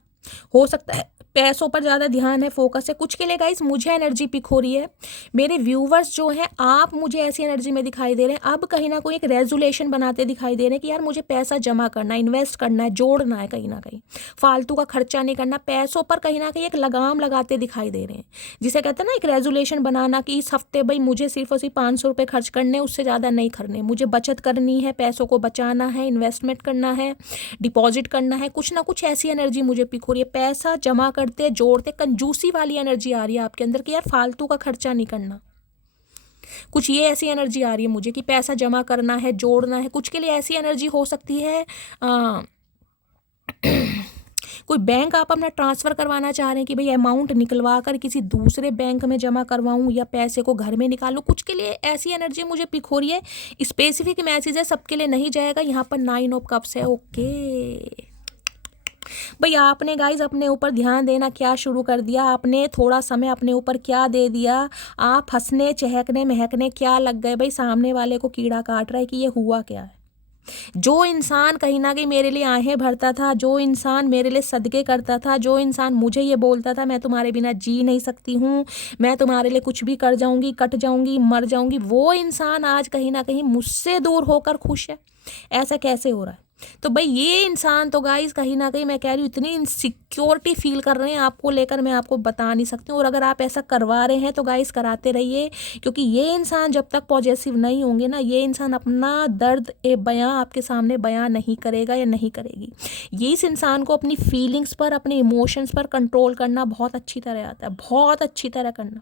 हो सकता है पैसों पर ज़्यादा ध्यान है, फोकस है। कुछ के लिए गाइस मुझे एनर्जी पिक हो रही है, मेरे व्यूवर्स जो हैं आप मुझे ऐसी एनर्जी में दिखाई दे रहे हैं। अब कहीं ना कोई एक रेजोल्यूशन बनाते दिखाई दे रहे हैं कि यार मुझे पैसा जमा करना है, इन्वेस्ट करना है, जोड़ना है, कहीं ना कहीं फालतू का खर्चा नहीं करना। पैसों पर कहीं ना कहीं एक लगाम लगाते दिखाई दे रहे हैं, जिसे कहते हैं ना एक रेजोल्यूशन बनाना कि इस हफ्ते भाई मुझे सिर्फ और सिर्फ 500 रुपये खर्च करने, उससे ज़्यादा नहीं करने। मुझे बचत करनी है, पैसों को बचाना है, इन्वेस्टमेंट करना है, डिपॉजिट करना है। कुछ ना कुछ ऐसी एनर्जी मुझे पिक हो रही है। पैसा जमा करते, जोड़ते, कंजूसी वाली एनर्जी आ रही है आपके अंदर कि यार फालतू का खर्चा नहीं करना। कुछ ये ऐसी एनर्जी आ रही है मुझे कि पैसा जमा करना है, जोड़ना है। कुछ के लिए ऐसी एनर्जी हो सकती है कोई बैंक आप अपना ट्रांसफ़र करवाना चाह रहे हैं कि भाई अमाउंट निकलवा कर किसी दूसरे बैंक में जमा करवाऊं या पैसे को घर में निकालूं। कुछ के लिए ऐसी एनर्जी मुझे पिक हो रही है। स्पेसिफिक मैसेज है, सबके लिए नहीं जाएगा। यहाँ पर 9 ऑफ कप्स है। ओके भाई आपने गाइज अपने ऊपर ध्यान देना क्या शुरू कर दिया, आपने थोड़ा समय अपने ऊपर क्या दे दिया। आप हंसने चहकने महकने क्या लग गए भाई, सामने वाले को कीड़ा काट रहा है कि ये हुआ क्या है। जो इंसान कहीं ना कहीं मेरे लिए आहें भरता था, जो इंसान मेरे लिए सदके करता था, जो इंसान मुझे ये बोलता था मैं तुम्हारे बिना जी नहीं सकती हूँ, मैं तुम्हारे लिए कुछ भी कर जाऊँगी, कट जाऊँगी, मर जाऊँगी, वो इंसान आज कहीं ना कहीं मुझसे दूर होकर खुश है। ऐसा कैसे हो रहा है? तो भाई ये इंसान तो गाइस कहीं ना कहीं मैं कह रही हूँ इतनी इनसिक्योरिटी फील कर रहे हैं आपको लेकर, मैं आपको बता नहीं सकती हूँ। और अगर आप ऐसा करवा रहे हैं तो गाइस कराते रहिए, क्योंकि ये इंसान जब तक पॉजिटिव नहीं होंगे ना, ये इंसान अपना दर्द बयां आपके सामने बयां नहीं करेगा या नहीं करेगी। ये इस इंसान को अपनी फीलिंग्स पर, अपने इमोशंस पर कंट्रोल करना बहुत अच्छी तरह आता है, बहुत अच्छी तरह करना।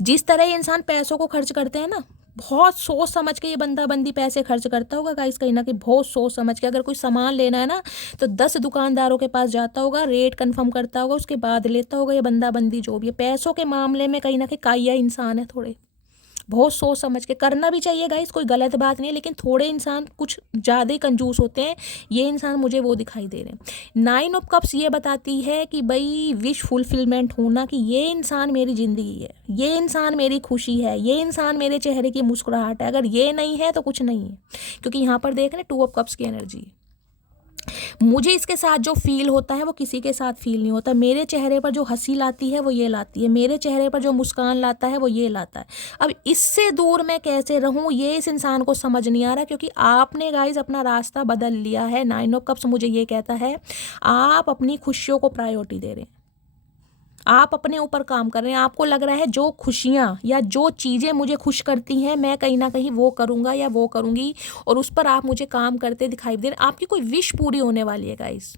जिस तरह ये इंसान पैसों को खर्च करते हैं ना, बहुत सोच समझ के ये बंदा बंदी पैसे खर्च करता होगा गाइस, कहीं ना कहीं बहुत सोच समझ के। अगर कोई सामान लेना है ना तो 10 दुकानदारों के पास जाता होगा, रेट कंफर्म करता होगा, उसके बाद लेता होगा। ये बंदा बंदी जो भी है पैसों के मामले में कहीं ना कहीं काया इंसान है। थोड़े बहुत सोच समझ के करना भी चाहिए गाइस, कोई गलत बात नहीं है, लेकिन थोड़े इंसान कुछ ज़्यादा ही कंजूस होते हैं। ये इंसान मुझे वो दिखाई दे रहे हैं। 9 ऑफ कप्स ये बताती है कि भाई विश फुलफिलमेंट होना, कि ये इंसान मेरी ज़िंदगी है, ये इंसान मेरी खुशी है, ये इंसान मेरे चेहरे की मुस्कुराहट है। अगर ये नहीं है तो कुछ नहीं है, क्योंकि यहाँ पर देख रहे 2 ऑफ कप्स की एनर्जी। मुझे इसके साथ जो फील होता है वो किसी के साथ फील नहीं होता। मेरे चेहरे पर जो हंसी लाती है वो ये लाती है, मेरे चेहरे पर जो मुस्कान लाता है वो ये लाता है। अब इससे दूर मैं कैसे रहूं ये इस इंसान को समझ नहीं आ रहा, क्योंकि आपने गाइज अपना रास्ता बदल लिया है। 9 ऑफ कप्स मुझे ये कहता है आप अपनी खुशियों को प्रायोरिटी दे रहे हैं, आप अपने ऊपर काम कर रहे हैं। आपको लग रहा है जो खुशियाँ या जो चीज़ें मुझे खुश करती हैं मैं कहीं ना कहीं वो करूँगा या वो करूँगी, और उस पर आप मुझे काम करते दिखाई दे रहे हैं। आपकी कोई विश पूरी होने वाली है गाइस।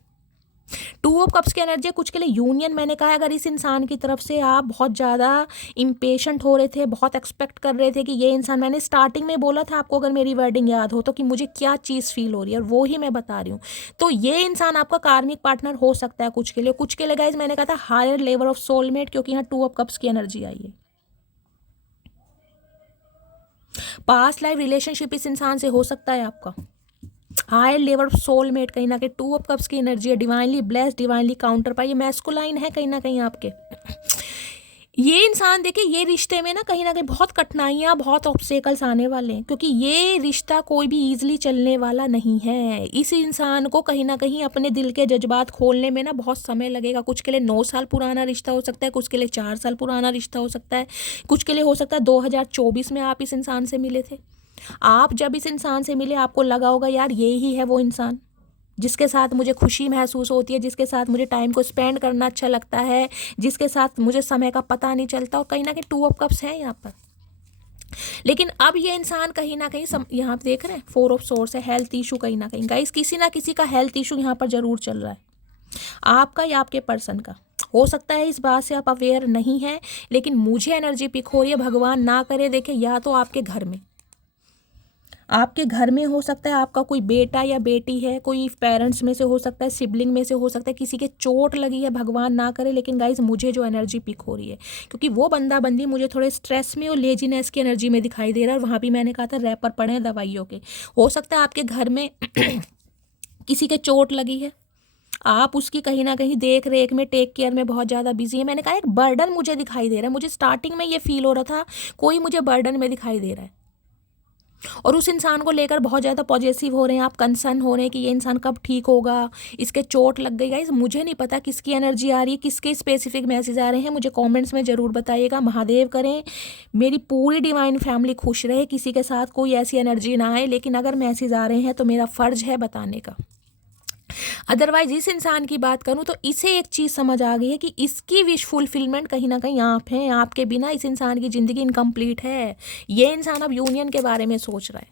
टू ऑफ कप्स की एनर्जी कुछ के लिए यूनियन। मैंने कहा अगर इस इंसान की तरफ से आप बहुत ज़्यादा इम्पेशेंट हो रहे थे, बहुत एक्सपेक्ट कर रहे थे कि ये इंसान, मैंने स्टार्टिंग में बोला था आपको, अगर मेरी वर्डिंग याद हो तो, कि मुझे क्या चीज़ फील हो रही है और वो ही मैं बता रही हूँ। तो ये इंसान आपका कार्मिक पार्टनर हो सकता है कुछ के लिए। कुछ के लिए गाइज मैंने कहा था हायर लेवल ऑफ सोलमेट, क्योंकि यहाँ टू ऑफ कप्स की एनर्जी आई है। पास्ट लाइफ रिलेशनशिप इस इंसान से हो सकता है आपका। हायर लेवल ऑफ सोलमेट, कहीं ना कहीं टू ऑफ कप्स की एनर्जी है। डिवाइनली ब्लेस्ड, डिवाइनली काउंटर पाई, ये मैस्कुलाइन है कहीं ना कहीं आपके। ये इंसान देखिए, ये रिश्ते में ना कहीं बहुत कठिनाइयाँ, बहुत ऑब्स्टेकल्स आने वाले हैं, क्योंकि ये रिश्ता कोई भी ईजिली चलने वाला नहीं है। इस इंसान को कहीं ना कहीं अपने दिल के जज्बात खोलने में ना बहुत समय लगेगा। कुछ के लिए 9 साल पुराना रिश्ता हो सकता है, कुछ के लिए 4 साल पुराना रिश्ता हो सकता है, कुछ के लिए हो सकता है 2024 में आप इस इंसान से मिले थे। आप जब इस इंसान से मिले आपको लगा होगा यार ये ही है वो इंसान जिसके साथ मुझे खुशी महसूस होती है, जिसके साथ मुझे टाइम को स्पेंड करना अच्छा लगता है, जिसके साथ मुझे समय का पता नहीं चलता। और कहीं ना कहीं टू ऑफ कप्स है यहाँ पर। लेकिन अब ये इंसान कहीं ना कहीं यहाँ पे देख रहे हैं 4 ऑफ सोर्स है, हेल्थ इशू कहीं ना कहीं। गाइस किसी ना किसी का हेल्थ इशू यहाँ पर जरूर चल रहा है, आपका या आपके पर्सन का। हो सकता है इस बात से आप अवेयर नहीं है, लेकिन मुझे एनर्जी पिक हो रही है, भगवान ना करे देखे, या तो आपके घर में, आपके घर में हो सकता है आपका कोई बेटा या बेटी है, कोई पेरेंट्स में से हो सकता है, सिबलिंग में से हो सकता है, किसी के चोट लगी है, भगवान ना करे। लेकिन गाइज मुझे जो एनर्जी पिक हो रही है, क्योंकि वो बंदा बंदी मुझे थोड़े स्ट्रेस में और लेजीनेस की एनर्जी में दिखाई दे रहा है, और वहाँ भी मैंने कहा था रैपर पड़े हैं दवाइयों के। हो सकता है आपके घर में किसी के चोट लगी है, आप उसकी कहीं ना कहीं देख रेख में, टेक केयर में बहुत ज़्यादा बिजी है। मैंने कहा एक बर्डन मुझे दिखाई दे रहा है, मुझे स्टार्टिंग में ये फील हो रहा था कोई मुझे बर्डन में दिखाई दे रहा है, और उस इंसान को लेकर बहुत ज़्यादा पॉजिटिव हो रहे हैं आप, कंसर्न हो रहे हैं कि ये इंसान कब ठीक होगा, इसके चोट लग गई। गाइस मुझे नहीं पता किसकी एनर्जी आ रही है, किसके स्पेसिफिक मैसेज आ रहे हैं, मुझे कमेंट्स में ज़रूर बताइएगा। महादेव करें मेरी पूरी डिवाइन फैमिली खुश रहे, किसी के साथ कोई ऐसी एनर्जी ना आए, लेकिन अगर मैसेज आ रहे हैं तो मेरा फ़र्ज़ है बताने का। अदरवाइज इस इंसान की बात करूं तो इसे एक चीज़ समझ आ गई है कि इसकी विश फुलफिलमेंट कहीं ना कहीं आप हैं, आपके बिना इस इंसान की ज़िंदगी इनकम्प्लीट है। ये इंसान अब यूनियन के बारे में सोच रहा है,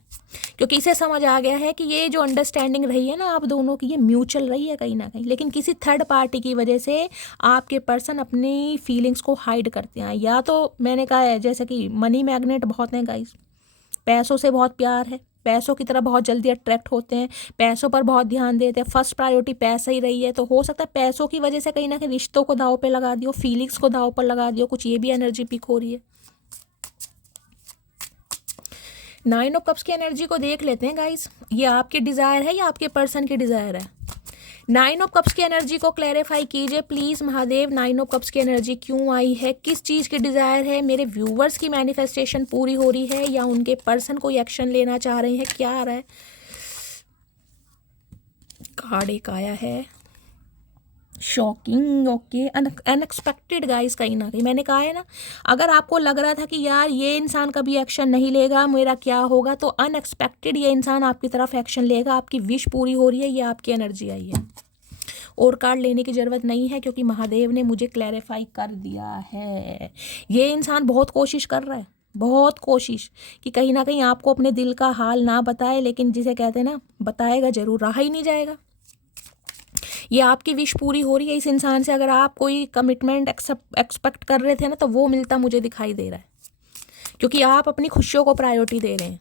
क्योंकि इसे समझ आ गया है कि ये जो अंडरस्टैंडिंग रही है ना आप दोनों की, ये म्यूचुअल रही है कहीं ना कहीं, लेकिन किसी थर्ड पार्टी की वजह से आपके पर्सन अपनी फीलिंग्स को हाइड करते हैं। या तो मैंने कहा है जैसे कि मनी मैग्नेट बहुत हैं गाइस, पैसों से बहुत प्यार है, पैसों की तरफ बहुत जल्दी अट्रैक्ट होते हैं, पैसों पर बहुत ध्यान देते हैं, फर्स्ट प्रायोरिटी पैसा ही रही है। तो हो सकता है पैसों की वजह से कहीं ना कहीं रिश्तों को दाव पे लगा दियो, फीलिंग्स को दाव पर लगा दियो, कुछ ये भी एनर्जी पिक हो रही है। 9 ऑफ कप्स की एनर्जी को देख लेते हैं गाइस, ये आपके डिज़ायर है या आपके पर्सन की डिज़ायर है। 9 ऑफ कप्स की एनर्जी को क्लैरिफाई कीजिए प्लीज़ महादेव। 9 ऑफ कप्स की एनर्जी क्यों आई है, किस चीज़ की डिज़ायर है, मेरे व्यूवर्स की मैनिफेस्टेशन पूरी हो रही है या उनके पर्सन कोई एक्शन लेना चाह रहे हैं, क्या आ रहा है। कार्ड एक आया है शॉकिंग, ओके, अनएक्सपेक्टेड गाइस। कहीं ना कहीं मैंने कहा है ना, अगर आपको लग रहा था कि यार ये इंसान कभी एक्शन नहीं लेगा, मेरा क्या होगा, तो अनएक्सपेक्टेड ये इंसान आपकी तरफ एक्शन लेगा, आपकी विश पूरी हो रही है, ये आपकी एनर्जी आई है। और कार्ड लेने की ज़रूरत नहीं है क्योंकि महादेव ने मुझे क्लैरिफाई कर दिया है। ये इंसान बहुत कोशिश कर रहा है, बहुत कोशिश कि कहीं ना कहीं आपको अपने दिल का हाल ना बताए, लेकिन जिसे कहते हैं ना बताएगा ज़रूर, रहा ही नहीं जाएगा। ये आपकी विश पूरी हो रही है इस इंसान से। अगर आप कोई कमिटमेंट एक्सपेक्ट कर रहे थे ना, तो वो मिलता मुझे दिखाई दे रहा है, क्योंकि आप अपनी खुशियों को प्रायोरिटी दे रहे हैं।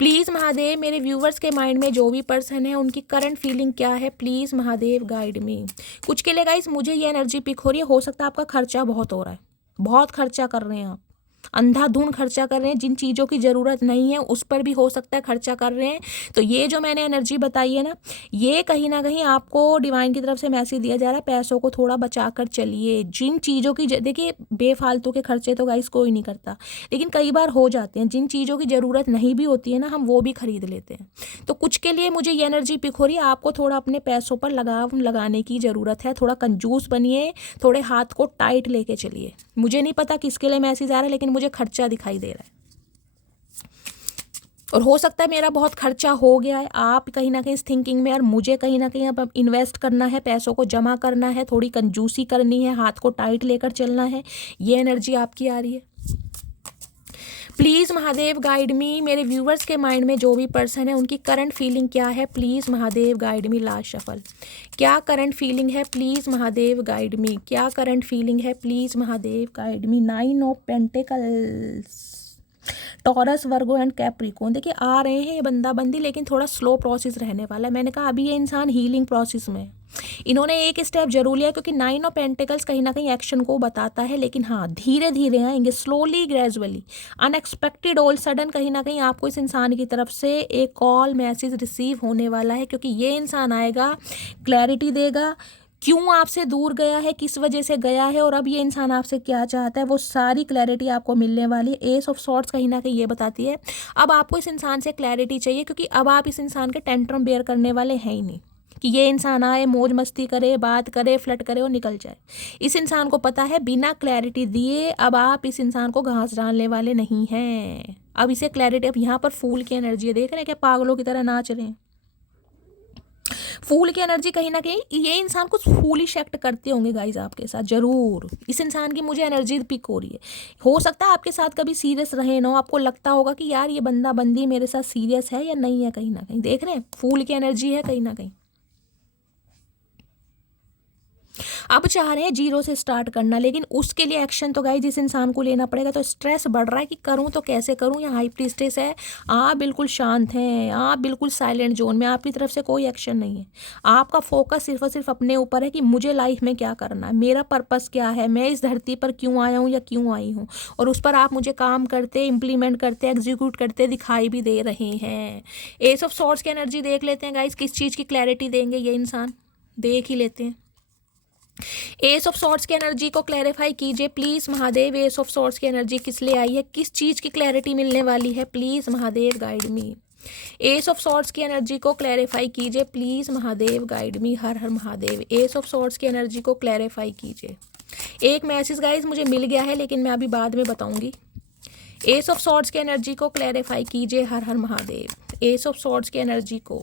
प्लीज़ महादेव मेरे व्यूवर्स के माइंड में जो भी पर्सन है उनकी करंट फीलिंग क्या है, प्लीज़ महादेव गाइड मी। कुछ के लिए गाइस मुझे ये एनर्जी पिक हो रही है, हो सकता है आपका खर्चा बहुत हो रहा है, बहुत खर्चा कर रहे हैं आप, अंधाधुंध खर्चा कर रहे हैं, जिन चीज़ों की ज़रूरत नहीं है उस पर भी हो सकता है खर्चा कर रहे हैं। तो ये जो मैंने एनर्जी बताई है ना, ये कहीं ना कहीं आपको डिवाइन की तरफ से मैसेज दिया जा रहा है, पैसों को थोड़ा बचा कर चलिए। जिन चीज़ों की देखिए बेफालतू के खर्चे तो गाइस कोई नहीं करता, लेकिन कई बार हो जाते हैं, जिन चीज़ों की ज़रूरत नहीं भी होती है ना हम वो भी खरीद लेते हैं। तो कुछ के लिए मुझे ये एनर्जी पिक हो रही है, आपको थोड़ा अपने पैसों पर लगाव लगाने की ज़रूरत है, थोड़ा कंजूस बनिए, थोड़े हाथ को टाइट लेके चलिए। मुझे नहीं पता किसके लिए मैसेज आ रहा है, लेकिन मुझे खर्चा दिखाई दे रहा है, और हो सकता है मेरा बहुत खर्चा हो गया है, आप कहीं ना कहीं इस थिंकिंग में, और मुझे कहीं ना कहीं अब इन्वेस्ट करना है, पैसों को जमा करना है, थोड़ी कंजूसी करनी है, हाथ को टाइट लेकर चलना है। ये एनर्जी आपकी आ रही है। प्लीज़ महादेव गाइड मी, मेरे व्यूवर्स के माइंड में जो भी पर्सन है उनकी करंट फीलिंग क्या है, please Mahadev guide me. Last shuffle, क्या करंट फीलिंग है, प्लीज़ महादेव गाइड मी, क्या करंट फीलिंग है, please Mahadev guide me. 9 of pentacles, taurus, Virgo and Capricorn. देखिए आ रहे हैं ये बंदा बंदी, लेकिन थोड़ा स्लो प्रोसेस रहने वाला है। मैंने कहा अभी ये इंसान हीलिंग प्रोसेस में है, इन्होंने एक स्टेप जरूर लिया, क्योंकि 9 ऑफ पेंटिकल्स कहीं ना कहीं एक्शन को बताता है, लेकिन हाँ धीरे धीरे आएंगे, slowly gradually, unexpected all sudden कहीं ना कहीं आपको इस इंसान की तरफ से एक कॉल मैसेज रिसीव होने वाला है, क्योंकि ये इंसान आएगा, क्लैरिटी देगा, क्यों आपसे दूर गया है, किस वजह से गया है, और अब ये इंसान आपसे क्या चाहता है, वो सारी क्लैरिटी आपको मिलने वाली है। एस ऑफ सॉर्ड्स कहीं ना कहीं ये बताती है अब आपको इस इंसान से क्लैरिटी चाहिए, क्योंकि अब आप इस इंसान के टेंट्रम बेयर करने वाले हैं ही नहीं, कि ये इंसान आए, मौज मस्ती करे, बात करे, फ्लर्ट करे और निकल जाए। इस इंसान को पता है बिना क्लैरिटी दिए अब आप इस इंसान को घास डालने वाले नहीं हैं। अब इसे क्लैरिटी, अब यहाँ पर फूल की एनर्जी है, देख रहे हैं क्या पागलों की तरह नाच रहे हैं। फूल की एनर्जी कहीं ना कहीं ये इंसान कुछ फूलिश एक्ट करते होंगे गाइज आपके साथ, जरूर। इस इंसान की मुझे एनर्जी पिक हो रही है। हो सकता है आपके साथ कभी सीरियस रहे ना हो, आपको लगता होगा कि यार ये बंदा बंदी मेरे साथ सीरियस है या नहीं है, कहीं ना कहीं देख रहे हैं फूल की एनर्जी है कहीं ना कहीं। अब चाह रहे हैं जीरो से स्टार्ट करना, लेकिन उसके लिए एक्शन तो गाइस जिस इंसान को लेना पड़ेगा। तो स्ट्रेस बढ़ रहा है कि करूं तो कैसे करूं, या हाई प्रीस्टेस है, आप बिल्कुल शांत हैं, आप बिल्कुल साइलेंट जोन में, आपकी तरफ से कोई एक्शन नहीं है। आपका फोकस सिर्फ और सिर्फ अपने ऊपर है कि मुझे लाइफ में क्या करना है, मेरा पर्पस क्या है, मैं इस धरती पर क्यों आया हूँ या क्यों आई हूँ, और उस पर आप मुझे काम करते, इम्प्लीमेंट करते, एग्जीक्यूट करते दिखाई भी दे रहे हैं। एस ऑफ सॉर्ड्स की एनर्जी देख लेते हैं गाइस, किस चीज़ की क्लैरिटी देंगे ये इंसान, देख ही लेते हैं। एस ऑफ सॉर्ड्स की एनर्जी को क्लैरिफाई कीजिए please Mahadev. S of swords की एनर्जी किस लिए आई है, किस चीज़ की क्लैरिटी मिलने वाली है, please Mahadev guide me. S of swords की एनर्जी को क्लैरिफाई कीजिए please Mahadev guide me. Har Har Mahadev. S of swords की एनर्जी को क्लैरिफाई कीजिए। एक मैसेज गाइज मुझे मिल गया है, लेकिन मैं अभी बाद में बताऊंगी। एस ऑफ सॉर्ड्स की एनर्जी को क्लैरिफाई कीजिए। हर Har Mahadev. S of swords की एनर्जी को,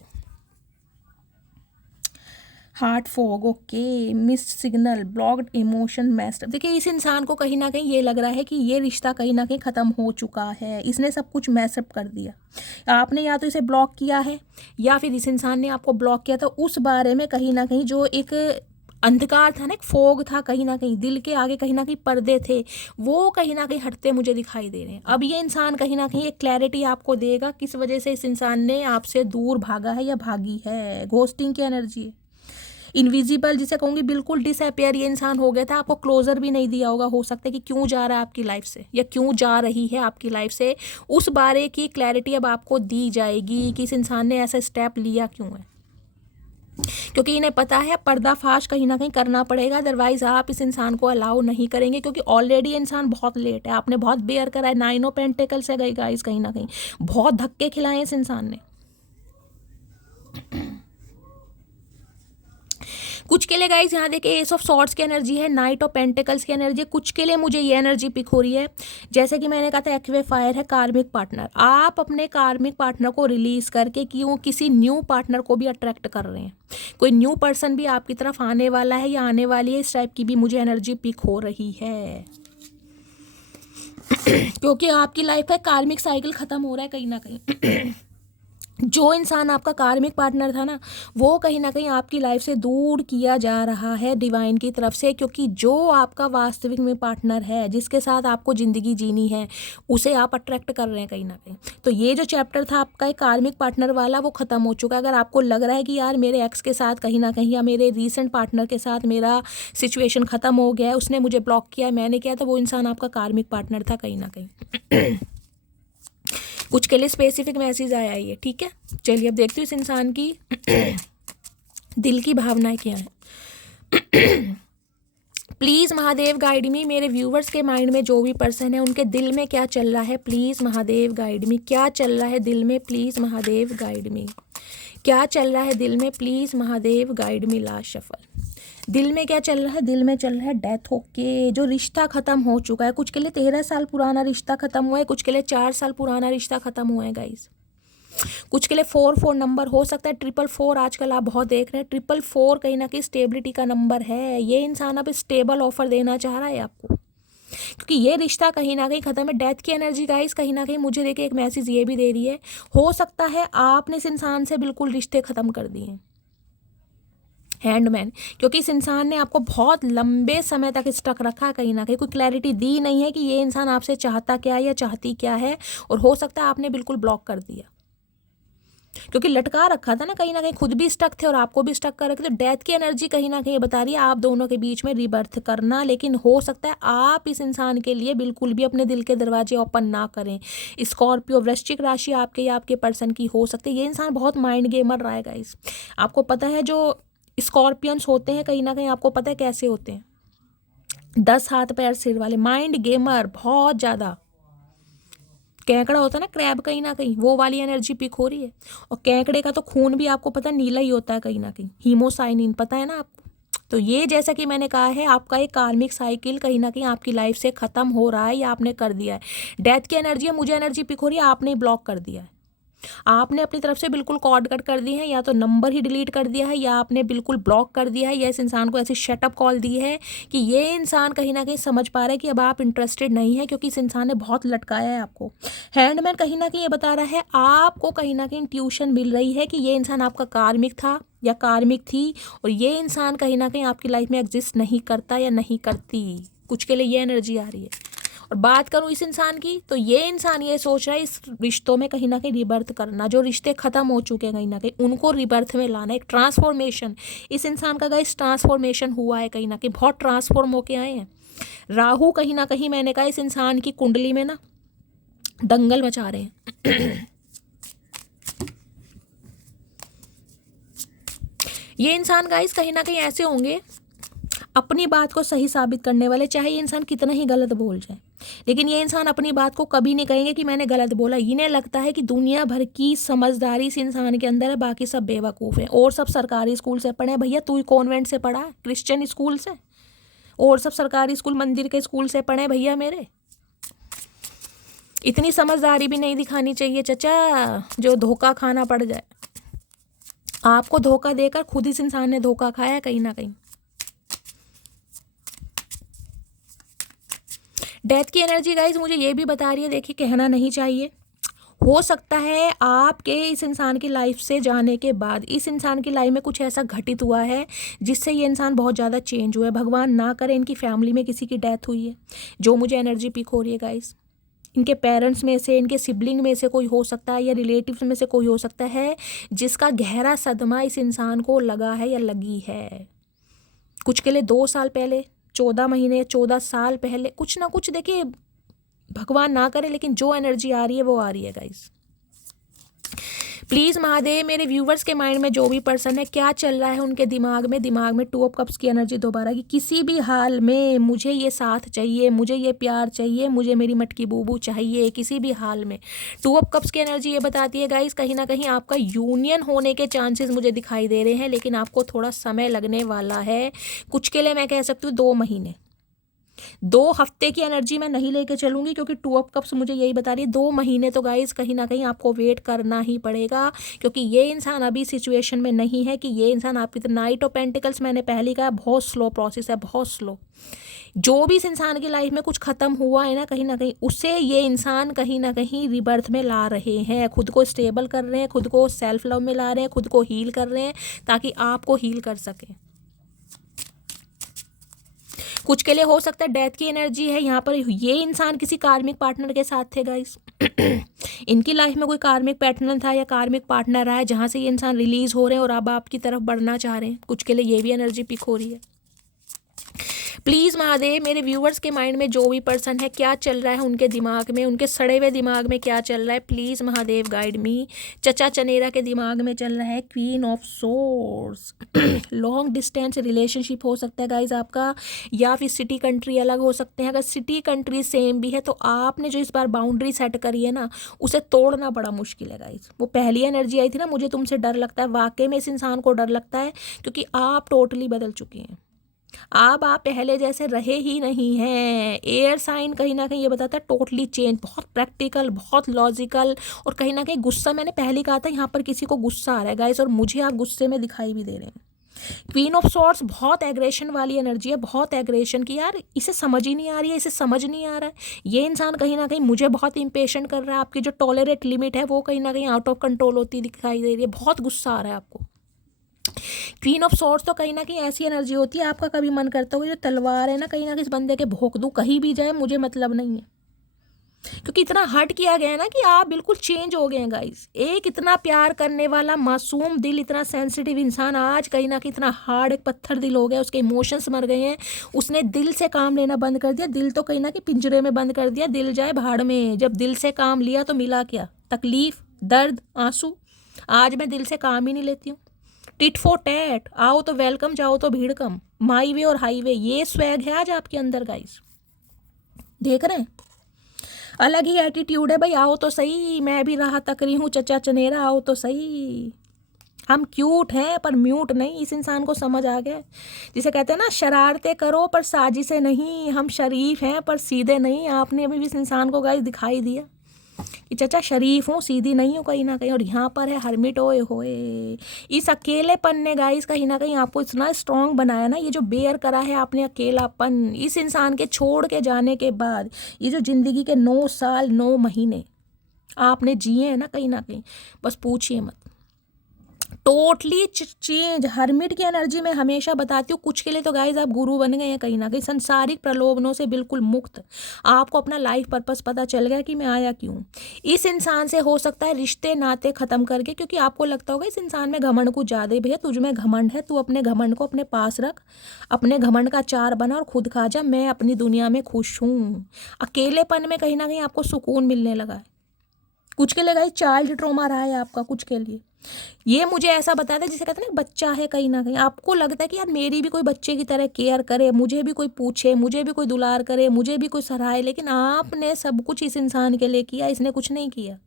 heart fog, okay, miss signal, blocked emotion, messed. देखिए इस इंसान को कहीं ना कहीं ये लग रहा है कि ये रिश्ता कहीं ना कहीं ख़त्म हो चुका है, इसने सब कुछ मैसअप कर दिया। आपने या तो इसे ब्लॉक किया है या फिर इस इंसान ने आपको ब्लॉक किया था। उस बारे में कहीं ना कहीं जो एक अंधकार था ना, एक फोग था, कहीं ना कहीं दिल के आगे कहीं ना कहीं पर्दे थे, वो कहीं ना कहीं हटते मुझे दिखाई दे रहे हैं। अब ये इंसान कहीं ना कहीं एक क्लैरिटी आपको देगा किस वजह से इस इंसान ने आपसे दूर भागा है या भागी है। घोस्टिंग की एनर्जी है, इनविजिबल जिसे कहूँगी, बिल्कुल डिसअपेयर ये इंसान हो गया था, आपको क्लोजर भी नहीं दिया होगा। हो सकता है कि क्यों जा रहा है आपकी लाइफ से या क्यों जा रही है आपकी लाइफ से, उस बारे की क्लैरिटी अब आपको दी जाएगी कि इस इंसान ने ऐसा स्टेप लिया क्यों है, क्योंकि इन्हें पता है पर्दाफाश कहीं ना कहीं करना पड़ेगा, अदरवाइज आप इस इंसान को अलाउ नहीं करेंगे, क्योंकि ऑलरेडी इंसान बहुत लेट है, आपने बहुत बेयर करा है। 9 ऑफ पेंटिकल्स से गई गाइस, कहीं ना कहीं बहुत धक्के खिलाए इस इंसान ने। कुछ के लिए गाइस यहाँ देखिए एस ऑफ सॉर्ड्स की एनर्जी है, नाइट ऑफ पेंटिकल्स की एनर्जी है। कुछ के लिए मुझे ये एनर्जी पिक हो रही है, जैसे कि मैंने कहा था एक्वे फायर है, कार्मिक पार्टनर। आप अपने कार्मिक पार्टनर को रिलीज करके क्यों किसी न्यू पार्टनर को भी अट्रैक्ट कर रहे हैं, कोई न्यू पर्सन भी आपकी तरफ आने वाला है या आने वाली है, इस टाइप की भी मुझे एनर्जी पिक हो रही है। क्योंकि आपकी लाइफ का कार्मिक साइकिल खत्म हो रहा है कहीं ना कहीं। जो इंसान आपका कार्मिक पार्टनर था ना, वो कहीं ना कहीं आपकी लाइफ से दूर किया जा रहा है डिवाइन की तरफ से, क्योंकि जो आपका वास्तविक में पार्टनर है, जिसके साथ आपको ज़िंदगी जीनी है, उसे आप अट्रैक्ट कर रहे हैं कहीं ना कहीं। तो ये जो चैप्टर था आपका एक कार्मिक पार्टनर वाला, वो ख़त्म हो चुका है। अगर आपको लग रहा है कि यार मेरे एक्स के साथ कहीं ना कहीं या मेरे रीसेंट पार्टनर के साथ मेरा सिचुएशन ख़त्म हो गया है, उसने मुझे ब्लॉक किया, मैंने किया, तो वो इंसान आपका कार्मिक पार्टनर था कहीं ना कहीं। कुछ के लिए स्पेसिफिक मैसेज आया ये, ठीक है। चलिए अब देखती हूँ इस इंसान की दिल की भावनाएं क्या है। प्लीज़ महादेव गाइड मी, मेरे व्यूवर्स के माइंड में जो भी पर्सन है उनके दिल में क्या चल रहा है, प्लीज़ महादेव गाइड मी। क्या चल रहा है दिल में, प्लीज़ महादेव गाइड मी। क्या चल रहा है दिल में, please Mahadev guide me. Last shuffle, दिल में क्या चल रहा है, दिल में चल रहा है डेथ। ओके, जो रिश्ता ख़त्म हो चुका है, कुछ के लिए 13 साल पुराना रिश्ता ख़त्म हुआ है, कुछ के लिए 4 साल पुराना रिश्ता ख़त्म हुआ है गाइस। कुछ के लिए 4 नंबर हो सकता है, 4 आजकल आप बहुत देख रहे हैं। 4 कहीं ना कहीं स्टेबिलिटी का नंबर है। ये इंसान अब स्टेबल ऑफर देना चाह रहा है आपको, क्योंकि ये रिश्ता कहीं ना कहीं ख़त्म है। डेथ की एनर्जी गाइस कहीं ना कहीं मुझे देखिए एक मैसेज ये भी दे रही है, हो सकता है आपने इस इंसान से बिल्कुल रिश्ते ख़त्म कर दिए हैं, हैंडमैन, क्योंकि इस इंसान ने आपको बहुत लंबे समय तक स्टक रखा है, कहीं ना कहीं कोई क्लैरिटी दी नहीं है कि ये इंसान आपसे चाहता क्या है या चाहती क्या है, और हो सकता है आपने बिल्कुल ब्लॉक कर दिया, क्योंकि लटका रखा था ना कहीं खुद भी स्टक थे और आपको भी स्टक कर रखे। तो डेथ की एनर्जी कहीं ना कहीं बता रही है आप दोनों के बीच में रिबर्थ करना, लेकिन हो सकता है आप इस इंसान के लिए बिल्कुल भी अपने दिल के दरवाजे ओपन ना करें। स्कॉर्पियो वृश्चिक राशि आपके या आपके पर्सन की हो सकती है। ये इंसान बहुत माइंड गेमर रहा है गाइस। आपको पता है जो स्कॉर्पियंस होते हैं कहीं ना कहीं आपको पता है कैसे होते हैं, 10 हाथ पैर सिर वाले, माइंड गेमर बहुत ज़्यादा। केकड़ा होता है ना क्रैब, कहीं ना कहीं वो वाली एनर्जी पिक हो रही है। और केकड़े का तो खून भी आपको पता है नीला ही होता है कहीं ना कहीं, हीमोसाइनिन, पता है ना आपको। तो ये जैसा कि मैंने कहा है आपका एक कार्मिक साइकिल कहीं ना कहीं आपकी लाइफ से ख़त्म हो रहा है या आपने कर दिया है। डेथ की एनर्जी है, मुझे एनर्जी पिक हो रही है आपने ब्लॉक कर दिया है, आपने अपनी तरफ से बिल्कुल कॉर्ड कट कर दी है, या तो नंबर ही डिलीट कर दिया है, या आपने बिल्कुल ब्लॉक कर दिया है, या इस इंसान को ऐसी शटअप कॉल दी है कि ये इंसान कहीं ना कहीं समझ पा रहा है कि अब आप इंटरेस्टेड नहीं है, क्योंकि इस इंसान ने बहुत लटकाया है आपको। हैंडमैन कहीं ना कहीं ये बता रहा है आपको कहीं ना कहीं ट्यूशन मिल रही है कि ये इंसान आपका कार्मिक था या कार्मिक थी, और ये इंसान कहीं ना कहीं आपकी लाइफ में एग्जिस्ट नहीं करता या नहीं करती, कुछ के लिए ये एनर्जी आ रही है। और बात करूँ इस इंसान की, तो ये इंसान ये सोच रहा है इस रिश्तों में कहीं ना कहीं रिबर्थ करना, जो रिश्ते ख़त्म हो चुके हैं कहीं ना कहीं उनको रिबर्थ में लाना, एक ट्रांसफॉर्मेशन। इस इंसान का गाइस ट्रांसफॉर्मेशन हुआ है कहीं ना कहीं, बहुत ट्रांसफॉर्म होके आए हैं। राहु कहीं ना कहीं मैंने कहा इस इंसान की कुंडली में ना दंगल मचा रहे हैं। ये इंसान गाइस कहीं ना कहीं ऐसे होंगे अपनी बात को सही साबित करने वाले, चाहे ये इंसान कितना ही गलत बोल जाए, लेकिन ये इंसान अपनी बात को कभी नहीं कहेंगे कि मैंने गलत बोला। इन्हें लगता है कि दुनिया भर की समझदारी इस इंसान के अंदर है, बाकी सब बेवकूफ़ हैं, और सब सरकारी स्कूल से पढ़े हैं। भैया तू ही कॉन्वेंट से पढ़ा है, क्रिश्चियन स्कूल से, और सब सरकारी स्कूल मंदिर के स्कूल से पढ़े भैया मेरे। इतनी समझदारी भी नहीं दिखानी चाहिए चचा, जो धोखा खाना पड़ जाए। आपको धोखा देकर खुद इस इंसान ने धोखा खाया है कहीं ना कहीं। डेथ की एनर्जी गाइज मुझे ये भी बता रही है, देखिए कहना नहीं चाहिए, हो सकता है आपके इस इंसान की लाइफ से जाने के बाद इस इंसान की लाइफ में कुछ ऐसा घटित हुआ है जिससे ये इंसान बहुत ज़्यादा चेंज हुआ है। भगवान ना करे इनकी फैमिली में किसी की डेथ हुई है, जो मुझे एनर्जी पिक हो रही है गाइज। इनके पेरेंट्स में से, इनके सिबलिंग में से कोई हो सकता है, या रिलेटिव्स में से कोई हो सकता है जिसका गहरा सदमा इस इंसान को लगा है या लगी है। कुछ के लिए 2 साल पहले, 14 महीने, 14 साल पहले, कुछ ना कुछ, देखिए भगवान ना करे, लेकिन जो एनर्जी आ रही है वो आ रही है गाइस। प्लीज़ महादेव मेरे व्यूवर्स के माइंड में जो भी पर्सन है, क्या चल रहा है उनके दिमाग में 2 ऑफ कप्स की एनर्जी दोबारा, कि किसी भी हाल में मुझे ये साथ चाहिए, मुझे ये प्यार चाहिए, मुझे मेरी मटकी बूबू चाहिए, किसी भी हाल में। 2 ऑफ कप्स की एनर्जी ये बताती है गाइस कहीं ना कहीं आपका यूनियन होने के चांसेस मुझे दिखाई दे रहे हैं, लेकिन आपको थोड़ा समय लगने वाला है। कुछ के लिए मैं कह सकती हूँ 2 महीने, 2 हफ्ते की एनर्जी मैं नहीं लेके चलूंगी, क्योंकि 2 ऑफ कप्स मुझे यही बता रही है 2 महीने तो गाइस कहीं ना कहीं आपको वेट करना ही पड़ेगा, क्योंकि ये इंसान अभी सिचुएशन में नहीं है कि ये इंसान आपकी तरह। नाइट ऑफ पेंटिकल्स मैंने पहले कहा बहुत स्लो प्रोसेस है, बहुत स्लो। जो भी इस इंसान की लाइफ में कुछ खत्म हुआ है ना कहीं उसे ये इंसान कहीं ना कहीं रिबर्थ में ला रहे हैं, खुद को स्टेबल कर रहे हैं, खुद को सेल्फ लव में ला रहे हैं, खुद को हील कर रहे हैं ताकि आपको हील कर सकें। कुछ के लिए हो सकता है डेथ की एनर्जी है यहाँ पर, ये इंसान किसी कार्मिक पार्टनर के साथ थे गाइस। इनकी लाइफ में कोई कार्मिक पार्टनर था या कार्मिक पार्टनर रहा है, जहाँ से ये इंसान रिलीज हो रहे हैं और अब आपकी तरफ बढ़ना चाह रहे हैं। कुछ के लिए ये भी एनर्जी पिक हो रही है। प्लीज़ महादेव मेरे व्यूवर्स के माइंड में जो भी पर्सन है, क्या चल रहा है उनके दिमाग में, उनके सड़े हुए दिमाग में क्या चल रहा है, प्लीज़ महादेव गाइड मी। चचा चनेरा के दिमाग में चल रहा है queen of swords. Long distance relationship हो सकता है गाइज आपका, या फिर सिटी कंट्री अलग हो सकते हैं। अगर सिटी कंट्री सेम भी है तो आपने जो इस बार बाउंड्री सेट करी है ना, उसे तोड़ना बड़ा मुश्किल है गाइज। वो पहली एनर्जी आई थी ना, मुझे तुमसे डर लगता है, वाकई में इस इंसान को डर लगता है, क्योंकि आप टोटली बदल चुकी हैं। अब आप पहले जैसे रहे ही नहीं हैं। एयर साइन कहीं ना कहीं ये बताता है टोटली चेंज, बहुत प्रैक्टिकल, बहुत लॉजिकल, और कहीं ना कहीं गुस्सा, मैंने पहले कहा था यहाँ पर किसी को गुस्सा आ रहा है गाइस, और मुझे आप गुस्से में दिखाई भी दे रहे हैं। क्वीन ऑफ सॉर्ड्स बहुत एग्रेशन वाली एनर्जी है, बहुत एग्रेशन की, यार इसे समझ ही नहीं आ रही है, इसे समझ नहीं आ रहा है। ये इंसान कहीं ना कहीं मुझे बहुत इम्पेशेंट कर रहा है, आपकी जो टॉलरेट लिमिट है वो कहीं ना कहीं आउट ऑफ कंट्रोल होती दिखाई दे रही है, बहुत गुस्सा आ रहा है आपको। क्वीन ऑफ सॉर्ड्स तो कहीं ना कहीं ऐसी एनर्जी होती है, आपका कभी मन करता होगा जो तलवार है ना कहीं ना कहीं इस बंदे के भोंक दूं, कहीं भी जाए मुझे मतलब नहीं है, क्योंकि इतना हर्ट किया गया है ना कि आप बिल्कुल चेंज हो गए हैं गाइस। एक इतना प्यार करने वाला मासूम दिल, इतना सेंसिटिव इंसान आज कहीं ना कहीं इतना हार्ड, एक पत्थर दिल हो गया, उसके इमोशंस मर गए हैं, उसने दिल से काम लेना बंद कर दिया, दिल तो कहीं ना कहीं पिंजरे में बंद कर दिया, दिल जाए भाड़ में। जब दिल से काम लिया तो मिला क्या? तकलीफ, दर्द, आंसू। आज मैं दिल से काम ही नहीं लेती हूँ। टिट फॉर टैट, आओ तो वेलकम, जाओ तो भीड़ कम, माई वे और हाईवे, ये स्वैग है आज आपके अंदर गाइस, देख रहे हैं? अलग ही एटीट्यूड है भाई, आओ तो सही, मैं भी राह तक रही हूँ चचा चनेरा, आओ तो सही। हम क्यूट हैं पर म्यूट नहीं, इस इंसान को समझ आ गया। जिसे कहते हैं ना, शरारतें करो पर साजिशें नहीं, हम शरीफ हैं पर सीधे नहीं। आपने अभी भी इस इंसान को गाइस दिखाई दिया कि चचा शरीफ हूँ, सीधी नहीं हूँ कहीं ना कहीं। और यहाँ पर है हर्मिट, ओए होए, इस अकेलेपन ने गाइस कहीं ना कहीं आपको इतना स्ट्रांग बनाया ना, ये जो बेयर करा है आपने अकेलापन, इस इंसान के छोड़ के जाने के बाद, ये जो जिंदगी के 9 साल 9 महीने आपने जिए हैं ना कहीं ना कहीं, बस पूछिए मत। Totally change. हर्मिट की एनर्जी में हमेशा बताती हूँ, कुछ के लिए तो गाइज आप गुरु बन गए हैं कहीं ना कहीं, संसारिक प्रलोभनों से बिल्कुल मुक्त। आपको अपना लाइफ पर्पस पता चल गया कि मैं आया क्यों। इस इंसान से हो सकता है रिश्ते नाते खत्म करके, क्योंकि आपको लगता होगा इस इंसान में घमंड कुछ ज़्यादा ही, भैया तुझ में घमंड है, तू अपने घमंड को अपने पास रख, अपने घमंड का चार बना और खुद खा जा, मैं अपनी दुनिया में खुश हूँ। अकेलेपन में कहीं ना कहीं आपको सुकून मिलने लगा है। कुछ के लिए गाइस चाइल्ड ट्रॉमा रहा है आपका, कुछ के लिए ये मुझे ऐसा बताता है, जिसे कहते हैं ना बच्चा है कहीं ना कहीं, आपको लगता है कि यार मेरी भी कोई बच्चे की तरह केयर करे, मुझे भी कोई पूछे, मुझे भी कोई दुलार करे, मुझे भी कोई सराहे, लेकिन आपने सब कुछ इस इंसान के लिए किया, इसने कुछ नहीं किया।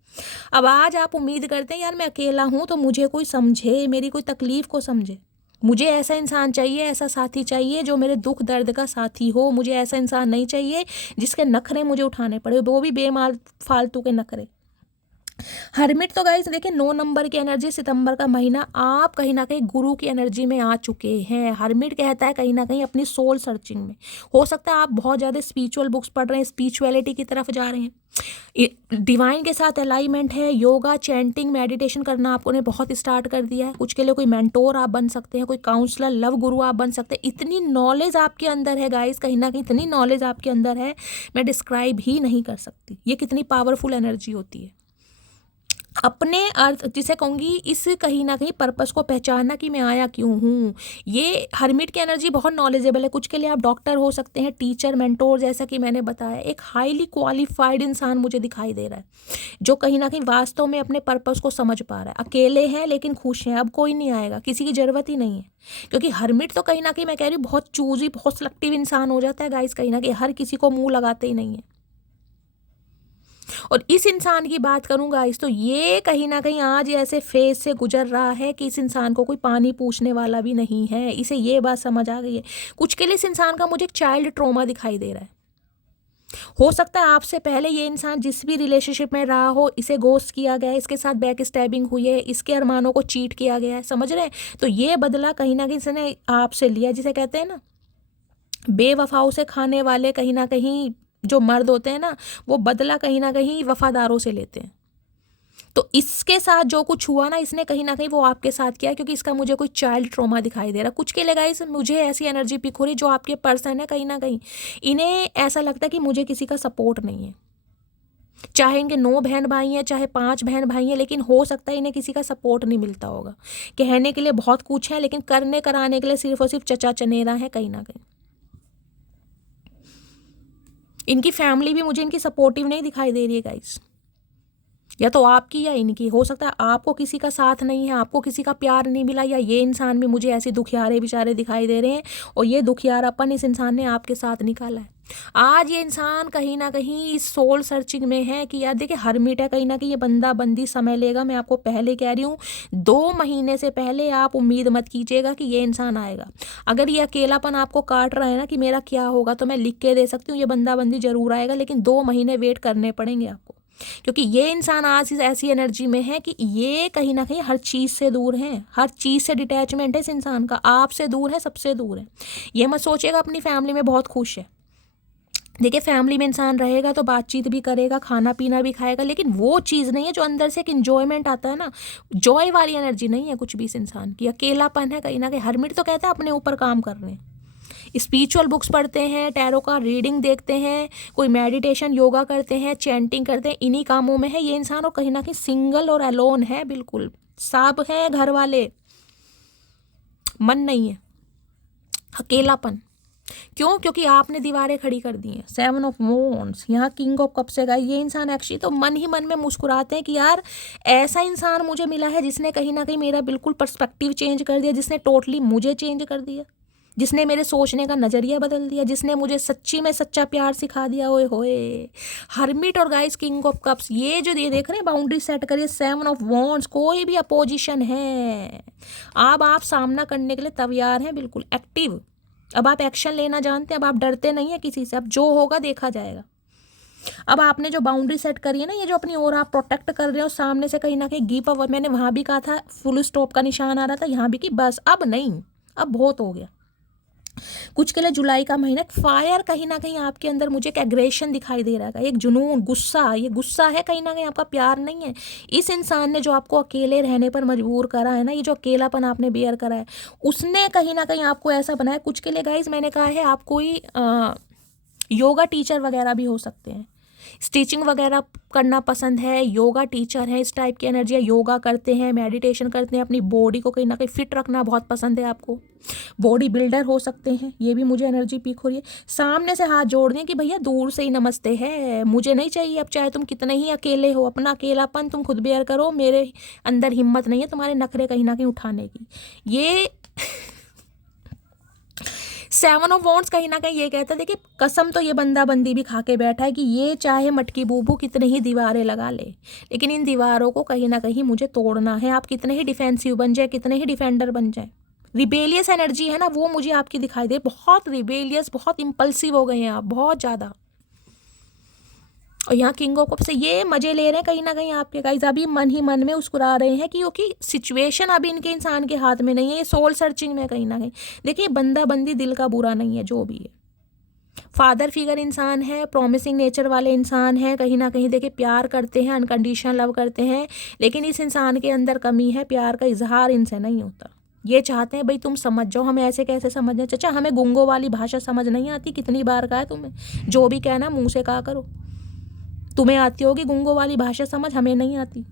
अब आज आप उम्मीद करते हैं यार मैं अकेला हूँ तो मुझे कोई समझे, मेरी कोई तकलीफ को समझे, मुझे ऐसा इंसान चाहिए, ऐसा साथी चाहिए जो मेरे दुख दर्द का साथी हो। मुझे ऐसा इंसान नहीं चाहिए जिसके नखरे मुझे उठाने पड़े, वो भी बेमाल फालतू के नखरे। हर्मिट तो गाइस देखिए 9 नंबर की एनर्जी, सितंबर का महीना, आप कहीं ना कहीं गुरु की एनर्जी में आ चुके हैं। हर्मिट कहता है कहीं ना कहीं अपनी सोल सर्चिंग में, हो सकता है आप बहुत ज़्यादा स्पिरिचुअल बुक्स पढ़ रहे हैं, स्पिरिचुअलिटी की तरफ जा रहे हैं, डिवाइन के साथ अलाइनमेंट है, योगा, चैंटिंग, मेडिटेशन करना आपने बहुत स्टार्ट कर दिया है। कुछ के लिए कोई मेंटोर आप बन सकते हैं, कोई काउंसलर, लव गुरु आप बन सकते हैं। इतनी नॉलेज आपके अंदर है गाइस, कहीं ना कहीं इतनी नॉलेज आपके अंदर है, मैं डिस्क्राइब ही नहीं कर सकती ये कितनी पावरफुल एनर्जी होती है। अपने अर्थ, जिसे कहूँगी इस कहीं ना कहीं पर्पस को पहचानना कि मैं आया क्यों हूँ। ये हर्मिट की एनर्जी बहुत नॉलेजेबल है। कुछ के लिए आप डॉक्टर हो सकते हैं, टीचर, मेंटोर, जैसा कि मैंने बताया। एक हाईली क्वालिफाइड इंसान मुझे दिखाई दे रहा है, जो कहीं ना कहीं वास्तव में अपने पर्पस को समझ पा रहा है। अकेले हैं लेकिन खुश हैं, अब कोई नहीं आएगा, किसी की ज़रूरत ही नहीं है। क्योंकि हर्मिट तो कहीं ना कहीं मैं कह रही हूँ बहुत चूजी, बहुत सिलेक्टिव इंसान हो जाता है गाइस, कहीं ना कहीं हर किसी को मुँह लगाते ही नहीं है। और इस इंसान की बात करूंगा इस, तो ये कहीं ना कहीं आज ऐसे फेज से गुजर रहा है कि इस इंसान को कोई पानी पूछने वाला भी नहीं है। इसे ये बात समझ आ गई है। कुछ के लिए इस इंसान का मुझे एक चाइल्ड ट्रॉमा दिखाई दे रहा है। हो सकता है आपसे पहले ये इंसान जिस भी रिलेशनशिप में रहा हो, इसे गोस्ट किया गया है, इसके साथ बैक स्टैबिंग हुई है, इसके अरमानों को चीट किया गया है, समझ रहे हैं? तो ये बदला कहीं ना कहीं इसने आपसे लिया। जिसे कहते हैं ना बेवफाओं से खाने वाले, कहीं ना कहीं जो मर्द होते हैं ना, वो बदला कहीं ना कहीं वफादारों से लेते हैं। तो इसके साथ जो कुछ हुआ ना, इसने कहीं ना कहीं वो आपके साथ किया, क्योंकि इसका मुझे कोई चाइल्ड ट्रॉमा दिखाई दे रहा। कुछ के लिए गाइस मुझे ऐसी एनर्जी पिक हो रही, जो आपके पर्सन है कहीं ना कहीं इन्हें ऐसा लगता है कि मुझे किसी का सपोर्ट नहीं है। चाहे इनके 9 बहन भाई हैं, चाहे 5 बहन भाई हैं, लेकिन हो सकता है इन्हें किसी का सपोर्ट नहीं मिलता होगा। कहने के लिए बहुत कुछ है, लेकिन करने कराने के लिए सिर्फ और सिर्फ चचा चनेरा है कहीं ना कहीं। इनकी फैमिली भी मुझे इनकी सपोर्टिव नहीं दिखाई दे रही है गाइस, या तो आपकी या इनकी। हो सकता है आपको किसी का साथ नहीं है, आपको किसी का प्यार नहीं मिला, या ये इंसान भी मुझे ऐसे दुखियारे बेचारे दिखाई दे रहे हैं, और ये दुखियारापन इस इंसान ने आपके साथ निकाला है। आज ये इंसान कहीं ना कहीं इस सोल सर्चिंग में है कि यार देखिए हर्मिट है, कहीं ना कहीं ये बंदा बंदी समय लेगा। मैं आपको पहले कह रही हूँ, 2 महीने से पहले आप उम्मीद मत कीजिएगा कि ये इंसान आएगा। अगर ये अकेलापन आपको काट रहा है ना कि मेरा क्या होगा, तो मैं लिख के दे सकती हूँ ये बंदा बंदी जरूर आएगा, लेकिन 2 महीने वेट करने पड़ेंगे आपको। क्योंकि ये इंसान आज इस ऐसी एनर्जी में है कि ये कहीं ना कहीं हर चीज़ से दूर है, हर चीज़ से डिटैचमेंट है इस इंसान का, आपसे दूर है, सबसे दूर है। ये मत सोचिएगा अपनी फैमिली में बहुत खुश है। देखिए फैमिली में इंसान रहेगा तो बातचीत भी करेगा, खाना पीना भी खाएगा, लेकिन वो चीज़ नहीं है जो अंदर से एक इंजॉयमेंट आता है ना, जॉय वाली एनर्जी नहीं है कुछ भी इस इंसान की। अकेलापन है कहीं ना कहीं। हरमिट तो कहता है अपने ऊपर काम कर रहे हैं, स्पिरिचुअल बुक्स पढ़ते हैं, टैरो का रीडिंग देखते हैं, कोई मेडिटेशन योगा करते हैं, चैंटिंग करते हैं, इन्हीं कामों में है ये इंसान। और कहीं ना कहीं सिंगल और अलोन है, बिल्कुल। सब है घर वाले, मन नहीं है, अकेलापन। क्यों? क्योंकि आपने दीवारें खड़ी कर दी हैं। 7 ऑफ वॉन्ड्स, यहाँ किंग ऑफ कप्स है। ये इंसान एक्चुअली तो मन ही मन में मुस्कुराते हैं कि यार ऐसा इंसान मुझे मिला है जिसने कहीं ना कहीं मेरा बिल्कुल पर्सपेक्टिव चेंज कर दिया, जिसने टोटली मुझे चेंज कर दिया, जिसने मेरे सोचने का नज़रिया बदल दिया, जिसने मुझे सच्ची में सच्चा प्यार सिखा दिया। ओए होए, हर्मिट और गाइस किंग ऑफ कप्स, ये जो ये देख रहे हैं बाउंड्री सेट करिए। 7 ऑफ वॉन्ड्स, कोई भी अपोजिशन है, अब आप सामना करने के लिए तैयार हैं, बिल्कुल एक्टिव। अब आप एक्शन लेना जानते हैं, अब आप डरते नहीं है किसी से, अब जो होगा देखा जाएगा। अब आपने जो बाउंड्री सेट करी है ना, ये जो अपनी ओर आप प्रोटेक्ट कर रहे हो, सामने से कहीं ना कहीं गिव अप, मैंने वहाँ भी कहा था फुल स्टॉप का निशान आ रहा था, यहाँ भी कि बस अब नहीं, अब बहुत हो गया। कुछ के लिए जुलाई का महीना फायर, कहीं ना कहीं आपके अंदर मुझे एक एग्रेशन दिखाई दे रहा है, एक जुनून, गुस्सा। ये गुस्सा है कहीं ना कहीं, आपका प्यार नहीं है। इस इंसान ने जो आपको अकेले रहने पर मजबूर करा है ना, ये जो अकेलापन आपने बेयर करा है, उसने कहीं ना कहीं आपको ऐसा बनाया। कुछ के लिए गाइज मैंने कहा है आप कोई योगा टीचर वगैरह भी हो सकते हैं, स्टिचिंग वगैरह करना पसंद है, योगा टीचर है, इस टाइप की एनर्जी है, योगा करते हैं, मेडिटेशन करते हैं, अपनी बॉडी को कहीं ना कहीं फिट रखना बहुत पसंद है आपको, बॉडी बिल्डर हो सकते हैं, ये भी मुझे एनर्जी पीक हो रही है। सामने से हाथ जोड़ दें कि भैया दूर से ही नमस्ते है, मुझे नहीं चाहिए। अब चाहे तुम कितने ही अकेले हो, अपना अकेलापन तुम खुद बेयर करो, मेरे अंदर हिम्मत नहीं है तुम्हारे नखरे कहीं ना कहीं उठाने की। ये 7 ऑफ वॉन्ड्स कहीं ना कहीं ये कहता है, देखिए कसम तो ये बंदा बंदी भी खा के बैठा है कि ये चाहे मटकी बूबू कितने ही दीवारें लगा ले, लेकिन इन दीवारों को कहीं ना कहीं मुझे तोड़ना है। आप कितने ही डिफेंसिव बन जाए, कितने ही डिफेंडर बन जाए, रिबेलियस एनर्जी है ना, वो मुझे आपकी दिखाई दे, बहुत रिबेलियस, बहुत इम्पल्सिव हो गए हैं आप, बहुत ज़्यादा। और यहाँ किंग ऑफ कप से ये मजे ले रहे हैं कहीं ना कहीं आपके गाइस, अभी मन ही मन में मुस्कुरा रहे हैं कि क्योंकि सिचुएशन अभी इनके इंसान के हाथ में नहीं है, ये सोल सर्चिंग में कहीं ना कहीं। देखिए बंदा बंदी दिल का बुरा नहीं है, जो भी है, फादर फिगर इंसान है, प्रॉमिसिंग नेचर वाले इंसान है, कहीं ना कहीं देखिए प्यार करते हैं, अनकंडीशनल लव करते हैं, लेकिन इस इंसान के अंदर कमी है, प्यार का इजहार इनसे नहीं होता। ये चाहते हैं भाई तुम समझ जाओ, हमें ऐसे कैसे समझ जाए। चाचा हमें गुंगो वाली भाषा समझ नहीं आती, कितनी बार कहा है तुम्हें, जो भी कहना मुंह से कहा करो। तुम्हें आती होगी गुंगो वाली भाषा समझ, हमें नहीं आती।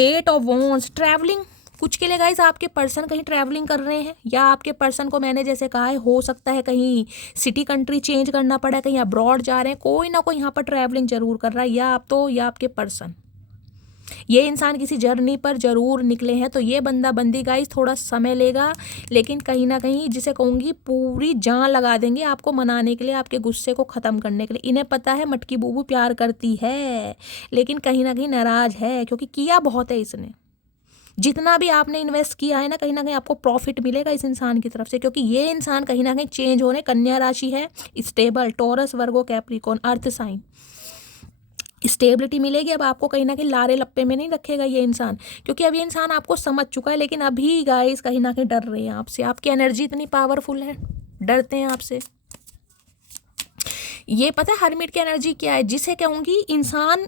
8 ऑफ वॉन्ड्स, ट्रैवलिंग। कुछ के लिए गाइस आपके पर्सन कहीं ट्रैवलिंग कर रहे हैं, या आपके पर्सन को मैंने जैसे कहा है, हो सकता है कहीं सिटी कंट्री चेंज करना पड़ा, कहीं अब्रॉड जा रहे हैं, कोई ना कोई यहाँ पर ट्रैवलिंग जरूर कर रहा है, या आप तो या आपके पर्सन। ये इंसान किसी जर्नी पर जरूर निकले हैं, तो ये बंदा बंदी गाइस थोड़ा समय लेगा, लेकिन कहीं ना कहीं जिसे कहूँगी पूरी जान लगा देंगे आपको मनाने के लिए, आपके गुस्से को ख़त्म करने के लिए। इन्हें पता है मटकी बूबू प्यार करती है, लेकिन कहीं ना कहीं नाराज़ है, क्योंकि किया बहुत है इसने। जितना भी आपने इन्वेस्ट किया है ना, कहीं ना कहीं आपको प्रॉफिट मिलेगा इस इंसान की तरफ से, क्योंकि ये इंसान कहीं ना कहीं चेंज होने, कन्या राशि है, स्टेबल, टॉरस, वर्गो, कैप्रिकॉर्न, अर्थ साइन, स्टेबिलिटी मिलेगी। अब आपको कहीं ना कहीं लारे लप्पे में नहीं रखेगा ये इंसान, क्योंकि अब ये इंसान आपको समझ चुका है, लेकिन अभी गाइस कहीं ना कहीं डर रहे हैं आपसे, आपकी एनर्जी इतनी पावरफुल है, डरते हैं आपसे। ये पता है हरमिट की एनर्जी क्या है, जिसे कहूँगी इंसान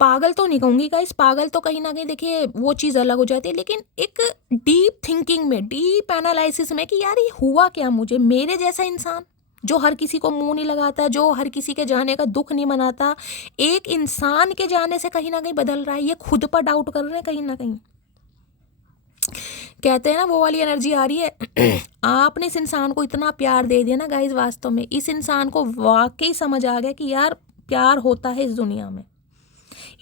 पागल तो नहीं कहूँगी गाइस, पागल तो कहीं ना कहीं देखिए वो चीज़ अलग हो जाती है, लेकिन एक डीप थिंकिंग में, डीप एनालिसिस में कि यार ये हुआ क्या मुझे, मेरे जैसा इंसान जो हर किसी को मुंह नहीं लगाता, जो हर किसी के जाने का दुख नहीं मनाता, एक इंसान के जाने से कहीं ना कहीं बदल रहा है। ये खुद पर डाउट कर रहे हैं कहीं ना कहीं, कहते हैं ना वो वाली एनर्जी आ रही है। आपने इस इंसान को इतना प्यार दे दिया ना गाइस, वास्तव में इस इंसान को वाकई समझ आ गया कि यार प्यार होता है इस दुनिया में।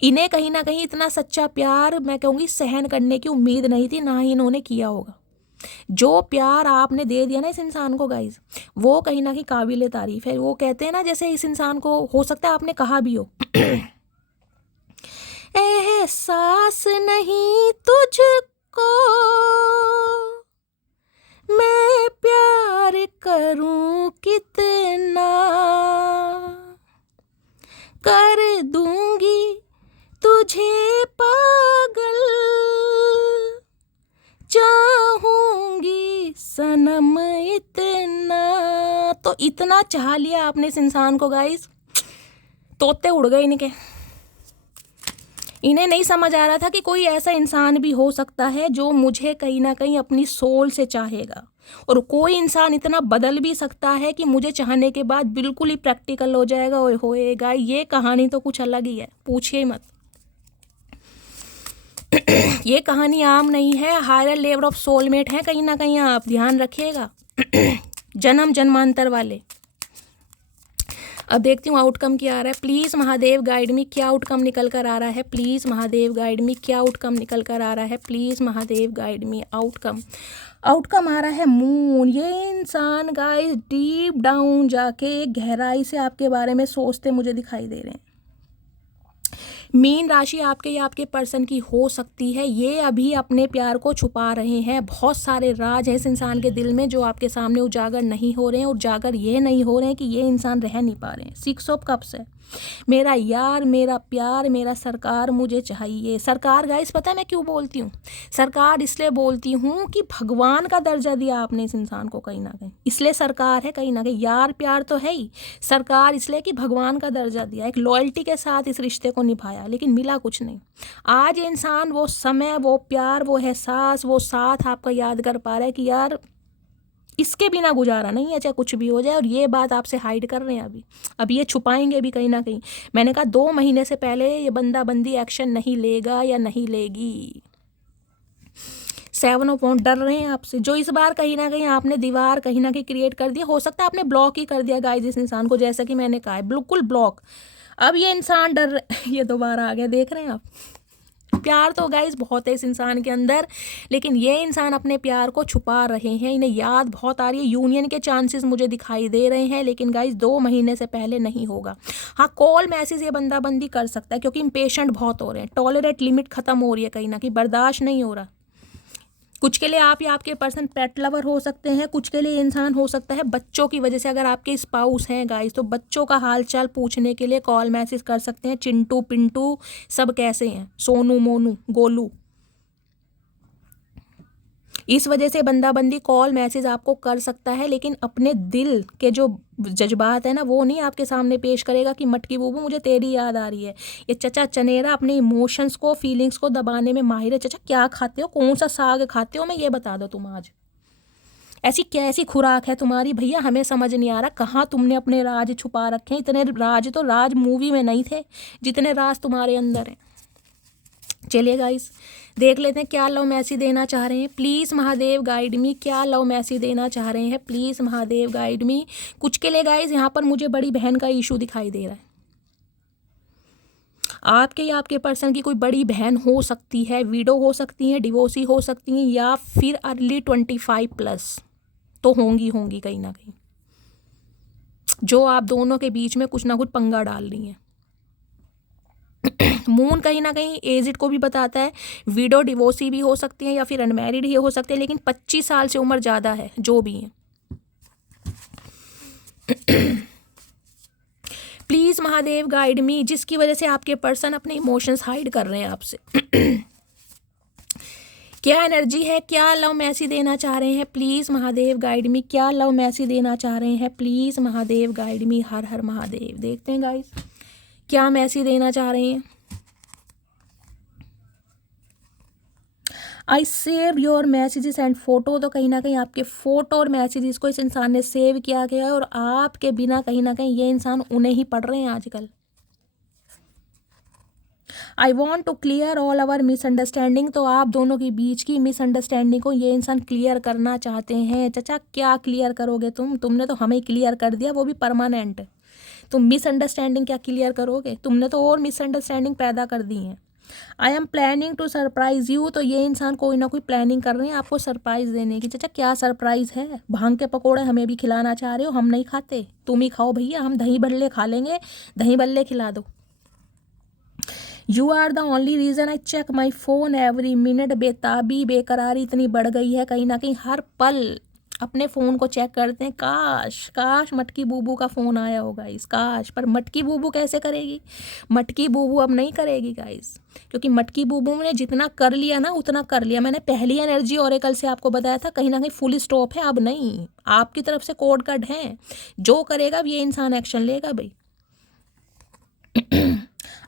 इन्हें कहीं ना कहीं इतना सच्चा प्यार मैं कहूँगी सहन करने की उम्मीद नहीं थी, ना ही इन्होंने किया होगा। जो प्यार आपने दे दिया ना इस इंसान को गाइस, वो कहीं ना कहीं काबिल तारीफ है। वो कहते हैं ना, जैसे इस इंसान को हो सकता है आपने कहा भी हो, एहसास नहीं तुझको मैं प्यार करूं कितना, कर दूंगी तुझे पागल, चाहूंगी सनम इतना। तो इतना चाह लिया आपने इस इंसान को गाइस, तोते उड़ गए इनके। इन्हें नहीं समझ आ रहा था कि कोई ऐसा इंसान भी हो सकता है जो मुझे कहीं ना कहीं अपनी सोल से चाहेगा, और कोई इंसान इतना बदल भी सकता है कि मुझे चाहने के बाद बिल्कुल ही प्रैक्टिकल हो जाएगा। ओए होएगा, ये कहानी तो कुछ अलग ही है, पूछिए मत। ये कहानी आम नहीं है, हायर लेवल ऑफ सोलमेट है कहीं ना कहीं, आप ध्यान रखिएगा। जन्म जन्मांतर वाले। अब देखती हूँ आउटकम क्या आ रहा है। प्लीज़ महादेव गाइड मी, क्या आउटकम निकल कर आ रहा है। प्लीज़ महादेव गाइड मी, क्या आउटकम निकल कर आ रहा है। Please Mahadev guide me. Outcome आ रहा है मून। ये इंसान गाइस डीप डाउन जाके गहराई से आपके बारे में सोचते मुझे दिखाई दे रहे हैं। मीन राशि आपके या आपके पर्सन की हो सकती है। ये अभी अपने प्यार को छुपा रहे हैं। बहुत सारे राज हैं इस इंसान के दिल में जो आपके सामने उजागर नहीं हो रहे हैं। उजागर ये नहीं हो रहे हैं कि ये इंसान रह नहीं पा रहे हैं। 6 ऑफ कप्स है। मेरा यार, मेरा प्यार, मेरा सरकार मुझे चाहिए। सरकार गाइस पता है मैं क्यों बोलती हूँ? सरकार इसलिए बोलती हूँ कि भगवान का दर्जा दिया आपने इस इंसान को कहीं ना कहीं, इसलिए सरकार है कहीं ना कहीं। यार प्यार तो है ही, सरकार इसलिए कि भगवान का दर्जा दिया, एक लॉयल्टी के साथ इस रिश्ते को निभाया, लेकिन मिला कुछ नहीं। आज ये इंसान वो समय, वो प्यार, वो एहसास, वो साथ आपका याद कर पा रहा है कि यार इसके बिना गुजारा नहीं है, चाहे कुछ भी हो जाए। और ये बात आपसे हाइड कर रहे हैं अभी ये छुपाएंगे भी कहीं ना कहीं। मैंने कहा 2 महीने से पहले ये बंदा बंदी एक्शन नहीं लेगा या नहीं लेगी। 7 ऑफ वांड, डर रहे हैं आपसे। जो इस बार कहीं ना कहीं आपने दीवार कहीं ना कहीं क्रिएट कर दिया, हो सकता है आपने ब्लॉक ही कर दिया गाइस इस इंसान को, जैसा कि मैंने कहा है बिल्कुल ब्लॉक। अब ये इंसान डर ये दोबारा आ गया, देख रहे हैं आप। प्यार तो गाइस बहुत है इस इंसान के अंदर, लेकिन ये इंसान अपने प्यार को छुपा रहे हैं। इन्हें याद बहुत आ रही है। यूनियन के चांसेस मुझे दिखाई दे रहे हैं, लेकिन गाइस 2 महीने से पहले नहीं होगा। हाँ, कॉल मैसेज ये बंदा बंदी कर सकता है क्योंकि इम्पेशेंट बहुत हो रहे हैं। टॉलरेट लिमिट खत्म हो रही है कहीं ना कहीं, बर्दाश्त नहीं हो रहा। कुछ के लिए आप या आपके पर्सन पेट लवर हो सकते हैं, कुछ के लिए इंसान हो सकता है बच्चों की वजह से। अगर आपके स्पाउस हैं गाइस तो बच्चों का हालचाल पूछने के लिए कॉल मैसेज कर सकते हैं। चिंटू पिंटू सब कैसे हैं, सोनू मोनू गोलू। इस वजह से बंदा बंदी कॉल मैसेज आपको कर सकता है, लेकिन अपने दिल के जो जज्बात है ना वो नहीं आपके सामने पेश करेगा कि मटकी बूबू मुझे तेरी याद आ रही है। ये चचा चनेरा अपने इमोशंस को, फीलिंग्स को दबाने में माहिर है। चचा क्या खाते हो, कौन सा साग खाते हो, मैं ये बता दो तुम आज। ऐसी कैसी खुराक है तुम्हारी भैया, हमें समझ नहीं आ रहा। कहाँ तुमने अपने राज छुपा रखे हैं? इतने राज तो राज मूवी में नहीं थे जितने राज तुम्हारे अंदर हैं। चलिए गाइस देख लेते हैं क्या लव मैसेज देना चाह रहे हैं। प्लीज़ महादेव गाइड मी, क्या लव मैसेज देना चाह रहे हैं। प्लीज़ महादेव गाइड मी। कुछ के लिए गाइस यहाँ पर मुझे बड़ी बहन का इशू दिखाई दे रहा है। आपके या आपके पर्सन की कोई बड़ी बहन हो सकती है, विडो हो सकती हैं, डिवोर्सी हो सकती हैं, या फिर अर्ली 25+ तो होंगी कहीं ना कहीं, जो आप दोनों के बीच में कुछ ना कुछ पंगा डाल रही हैं। मून कहीं ना कहीं एजिड को भी बताता है। विडो डिवोर्सी भी हो सकती है या फिर अनमैरिड ही हो सकते हैं, लेकिन 25 साल से उम्र ज़्यादा है जो भी है। प्लीज़ महादेव गाइड मी, जिसकी वजह से आपके पर्सन अपने इमोशंस हाइड कर रहे हैं आपसे। क्या एनर्जी है, क्या लव मैसेज देना चाह रहे हैं। प्लीज़ महादेव गाइड मी, क्या लव मैसेज देना चाह रहे हैं। Please Mahadev guide me. Har Har Mahadev. देखते हैं गाइस क्या मैसेज देना चाह रहे हैं। I save your messages and photo, तो कहीं ना कहीं आपके फ़ोटो और मैसेजेस को इस इंसान ने सेव किया गया है, और आपके बिना कहीं ना कहीं ये इंसान उन्हें ही पढ़ रहे हैं आजकल। I want to clear all our misunderstanding, तो आप दोनों के बीच की मिसअंडरस्टैंडिंग को ये इंसान क्लियर करना चाहते हैं। चाचा क्या क्लियर करोगे तुमने तो हमें क्लियर कर दिया, वो भी परमानेंट। तुम मिसअंडरस्टैंडिंग क्या क्लियर करोगे? तुमने तो और मिसअंडरस्टैंडिंग पैदा कर दी हैं। I am planning to surprise you, तो ये इंसान कोई ना कोई प्लानिंग कर रहे हैं आपको सरप्राइज देने की। चाचा क्या सरप्राइज है? भांग के पकौड़े हमें भी खिलाना चाह रहे हो? हम नहीं खाते, तुम ही खाओ भैया, हम दही बल्ले खा लेंगे, दही बल्ले खिला दो। You are the only reason I check my phone every minute. बेताबी बेकरारी इतनी बढ़ गई है कहीं ना कहीं, हर पल अपने फ़ोन को चेक करते हैं, काश काश मटकी बूबू का फ़ोन आया हो गाइस, काश। पर मटकी बूबू कैसे करेगी? मटकी बूबू अब नहीं करेगी गाइस, क्योंकि मटकी बूबू ने जितना कर लिया ना उतना कर लिया। मैंने पहली एनर्जी ओरेकल से आपको बताया था, कहीं ना कहीं फुल स्टॉप है, अब नहीं। आपकी तरफ से कोड कट है, जो करेगा अब ये इंसान एक्शन लेगा भाई।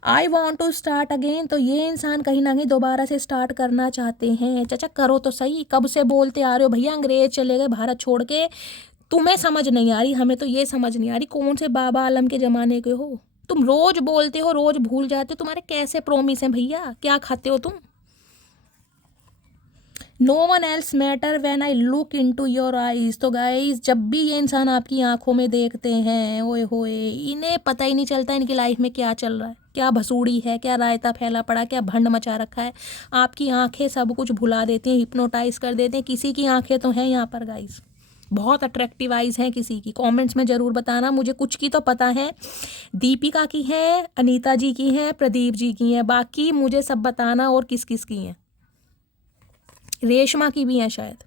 I want to start again, तो ये इंसान कहीं ना कहीं दोबारा से स्टार्ट करना चाहते हैं। चाचा करो तो सही, कब से बोलते आ रहे हो भैया अंग्रेज चले गए भारत छोड़ के, तुम्हें समझ नहीं आ रही, हमें तो ये समझ नहीं आ रही कौन से बाबा आलम के ज़माने के हो तुम। रोज बोलते हो, रोज भूल जाते हो, तुम्हारे कैसे प्रोमिस हैं भैया, क्या खाते हो तुम? No one else matter when I look into your eyes, तो गाइज जब भी ये इंसान आपकी आंखों में देखते हैं, ओए होए, इन्हें पता ही नहीं चलता इनकी लाइफ में क्या चल रहा है, क्या भसूड़ी है, क्या रायता फैला पड़ा, क्या भंड मचा रखा है। आपकी आंखें सब कुछ भुला देती हैं, हिप्नोटाइज कर देते हैं। किसी की आंखें तो हैं यहाँ पर गाइज, बहुत अट्रैक्टिव आइज़ हैं किसी की, कमेंट्स में ज़रूर बताना। मुझे कुछ की तो पता है, दीपिका की है, अनीता जी की हैं, प्रदीप जी की हैं, बाकी मुझे सब बताना और किस किस की हैं। रेशमा की भी हैं शायद।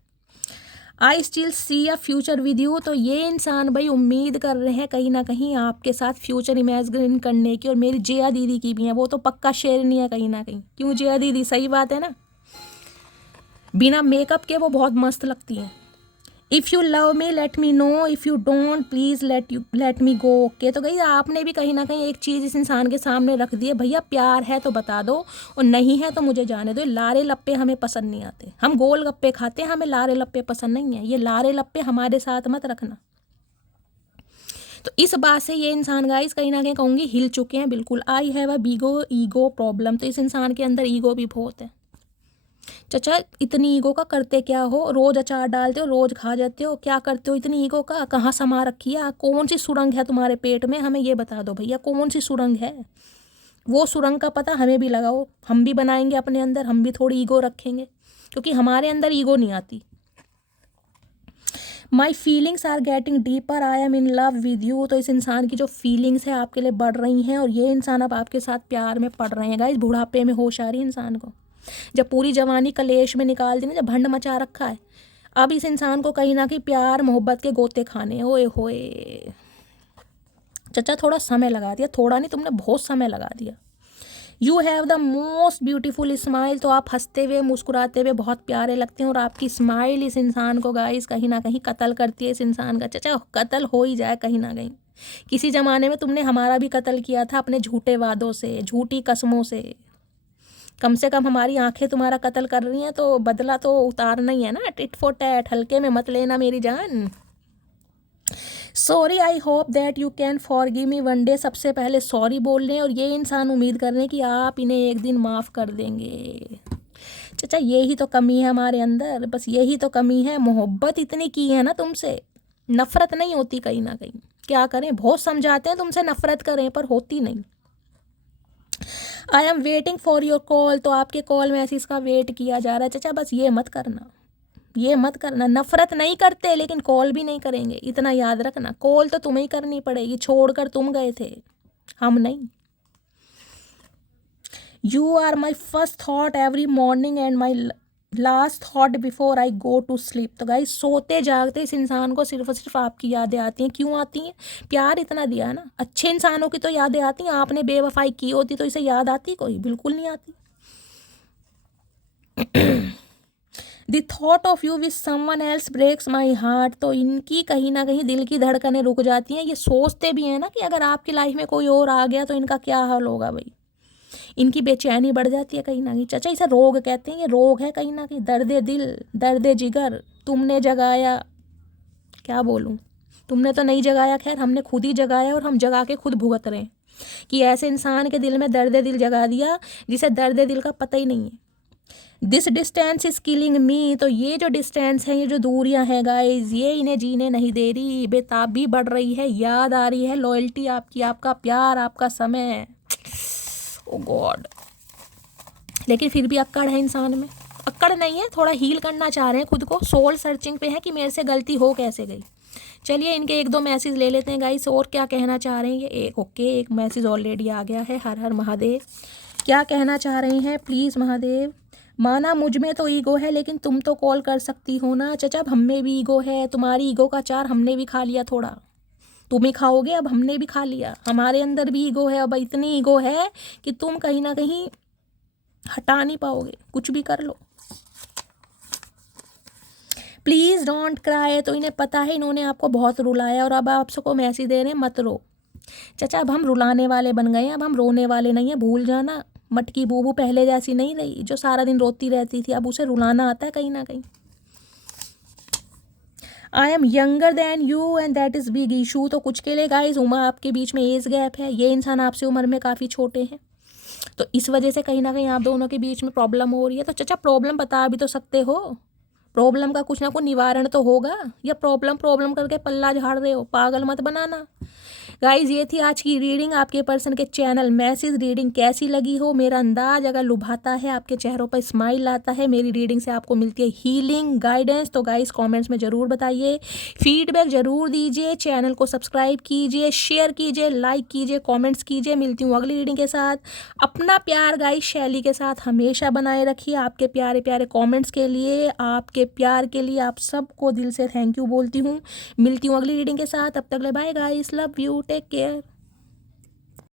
I still see a future with you, तो ये इंसान भाई उम्मीद कर रहे हैं कहीं ना कहीं आपके साथ फ्यूचर इमेजिन करने की। और मेरी जया दीदी की भी है, वो तो पक्का शेरनी है कहीं ना कहीं। क्यों जया दीदी, सही बात है ना, बिना मेकअप के वो बहुत मस्त लगती हैं। If you love me let me know, if you don't please let me go. Okay, तो गई आपने भी कहीं ना कहीं एक चीज़ इस इंसान के सामने रख दी है, भैया प्यार है तो बता दो और नहीं है तो मुझे जाने दो। लारे लप्पे हमें पसंद नहीं आते, हम गोल गप्पे खाते हैं, हमें लारे लप्पे पसंद नहीं है। ये लारे लप्पे हमारे साथ मत रखना। तो इस बात से ये इंसान गाइस कहीं ना कहीं कहूँगी हिल चुके हैं बिल्कुल। I have a big ego problem, तो इस इंसान के अंदर ईगो भी बहुत है। चाचा इतनी ईगो का करते क्या हो? रोज अचार डालते हो, रोज खा जाते हो, क्या करते हो इतनी ईगो का? कहाँ समा रखी है? कौन सी सुरंग है तुम्हारे पेट में? हमें ये बता दो भैया, कौन सी सुरंग है? वो सुरंग का पता हमें भी लगाओ, हम भी बनाएंगे अपने अंदर, हम भी थोड़ी ईगो रखेंगे, क्योंकि हमारे अंदर ईगो नहीं आती। My feelings are getting deeper, I am in love with you, तो इस इंसान की जो फीलिंग्स है आपके लिए बढ़ रही हैं और ये इंसान अब आपके साथ प्यार में पड़ रहे हैं। गाइस बुढ़ापे में होश आ रही है इंसान को, जब पूरी जवानी कलेश में निकाल दी ना, जब भंड मचा रखा है, अब इस इंसान को कहीं ना कहीं प्यार मोहब्बत के गोते खाने। ओए होए चचा, थोड़ा समय लगा दिया, थोड़ा नहीं तुमने बहुत समय लगा दिया। You have the most beautiful smile, तो आप हंसते हुए मुस्कुराते हुए बहुत प्यारे लगते हैं और आपकी स्माइल इस इंसान को गाइस कहीं ना कहीं कत्ल करती है इस इंसान का। चचा कत्ल हो ही जाए कहीं ना कहीं, किसी ज़माने में तुमने हमारा भी कत्ल किया था अपने झूठे वादों से, झूठी कसमों से। कम से कम हमारी आंखें तुम्हारा कत्ल कर रही हैं, तो बदला तो उतारना ही है ना, टिट फॉर टैट, हल्के में मत लेना मेरी जान। Sorry, I hope that you can forgive me one day, सबसे पहले सॉरी बोल रहे हैं और ये इंसान उम्मीद कर रहे हैं कि आप इन्हें एक दिन माफ़ कर देंगे। चाचा यही तो कमी है हमारे अंदर, बस यही तो कमी है। मोहब्बत इतनी की है ना तुमसे, नफ़रत नहीं होती कहीं ना कहीं। क्या करें, बहुत समझाते हैं तुमसे नफ़रत करें, पर होती नहीं। I am waiting for your call, तो आपके कॉल मैसेज का वेट किया जा रहा है। चाचा बस ये मत करना, ये मत करना। नफरत नहीं करते लेकिन कॉल भी नहीं करेंगे, इतना याद रखना। कॉल तो तुम्हें ही करनी पड़ेगी, छोड़कर तुम गए थे, हम नहीं। You are my first thought every morning and my last thought before I go to sleep, तो गाइस सोते जागते इस इंसान को सिर्फ और सिर्फ आपकी यादें आती हैं। क्यों आती हैं? प्यार इतना दिया है ना, अच्छे इंसानों की तो यादें आती हैं। आपने बेवफाई की होती तो इसे याद आती? कोई बिल्कुल नहीं आती। The thought of you with someone else breaks my heart, तो इनकी कहीं ना कहीं दिल की धड़कनें रुक जाती हैं। ये सोचते भी हैं ना कि अगर आपकी लाइफ में कोई और आ गया तो इनका क्या हाल होगा भाई। इनकी बेचैनी बढ़ जाती है कहीं ना कहीं। चाचा इसे रोग कहते हैं, ये रोग है कहीं ना कहीं, दर्द दिल, दर्द जिगर तुमने जगाया। क्या बोलूँ, तुमने तो नहीं जगाया, खैर हमने खुद ही जगाया और हम जगा के खुद भुगत रहे हैं कि ऐसे इंसान के दिल में दर्द दिल जगा दिया जिसे दर्द दिल का पता ही नहीं है। दिस डिस्टेंस इज किलिंग मी, तो ये जो डिस्टेंस है, ये जो दूरियां हैं गाइज, ये इन्हें जीने नहीं दे रही। बेताबी बढ़ रही है, याद आ रही है लॉयल्टी आपकी, आपका प्यार, आपका समय। ओ गॉड, लेकिन फिर भी अक्कड़ है इंसान में। अक्कड़ नहीं है, थोड़ा हील करना चाह रहे हैं खुद को, सोल सर्चिंग पे है कि मेरे से गलती हो कैसे गई। चलिए इनके एक दो मैसेज ले लेते हैं गाइस, और क्या कहना चाह रहे हैं ये। एक ओके, एक मैसेज ऑलरेडी आ गया है। हर हर महादेव, क्या कहना चाह रहे हैं प्लीज़ महादेव। माना मुझ में तो ईगो है, लेकिन तुम तो कॉल कर सकती हो ना। चचा अब हम में भी ईगो है, तुम्हारी ईगो का अचार हमने भी खा लिया थोड़ा, तुम ही खाओगे, अब हमने भी खा लिया। हमारे अंदर भी ईगो है, अब इतनी ईगो है कि तुम कहीं ना कहीं हटा नहीं पाओगे, कुछ भी कर लो। Please don't cry. तो इन्हें पता है इन्होंने आपको बहुत रुलाया और अब आप सबको मैसेज दे रहे हैं मत रो। चाचा अब हम रुलाने वाले बन गए हैं, अब हम रोने वाले नहीं हैं, भूल जाना। मटकी बूबू पहले जैसी नहीं रही जो सारा दिन रोती रहती थी, अब उसे रुलाना आता है कहीं ना कहीं। I am younger than you and that is big issue. तो कुछ के लिए गाइज उम्र आपके बीच में एज गैप है, ये इंसान आपसे उम्र में काफ़ी छोटे हैं, तो इस वजह से कहीं ना कहीं आप दोनों के बीच में प्रॉब्लम हो रही है। तो चाचा प्रॉब्लम बता भी तो सकते हो, प्रॉब्लम का कुछ ना कुछ निवारण तो होगा, या प्रॉब्लम प्रॉब्लम करके पल्ला झाड़ रहे हो, पागल मत बनाना। गाइज ये थी आज की रीडिंग। आपके पर्सन के चैनल मैसेज रीडिंग कैसी लगी हो, मेरा अंदाज अगर लुभाता है, आपके चेहरों पर स्माइल आता है, मेरी रीडिंग से आपको मिलती है हीलिंग गाइडेंस, तो गाइज कमेंट्स में ज़रूर बताइए, फीडबैक ज़रूर दीजिए, चैनल को सब्सक्राइब कीजिए, शेयर कीजिए, लाइक कीजिए, कॉमेंट्स कीजिए। मिलती हूँ अगली रीडिंग के साथ। अपना प्यार गाइज शैली के साथ हमेशा बनाए रखिए। आपके प्यारे प्यारे कॉमेंट्स के लिए, आपके प्यार के लिए आप सबको दिल से थैंक यू बोलती हूँ। मिलती हूँ अगली रीडिंग के साथ, तब तक ले bye guys, love you, take care.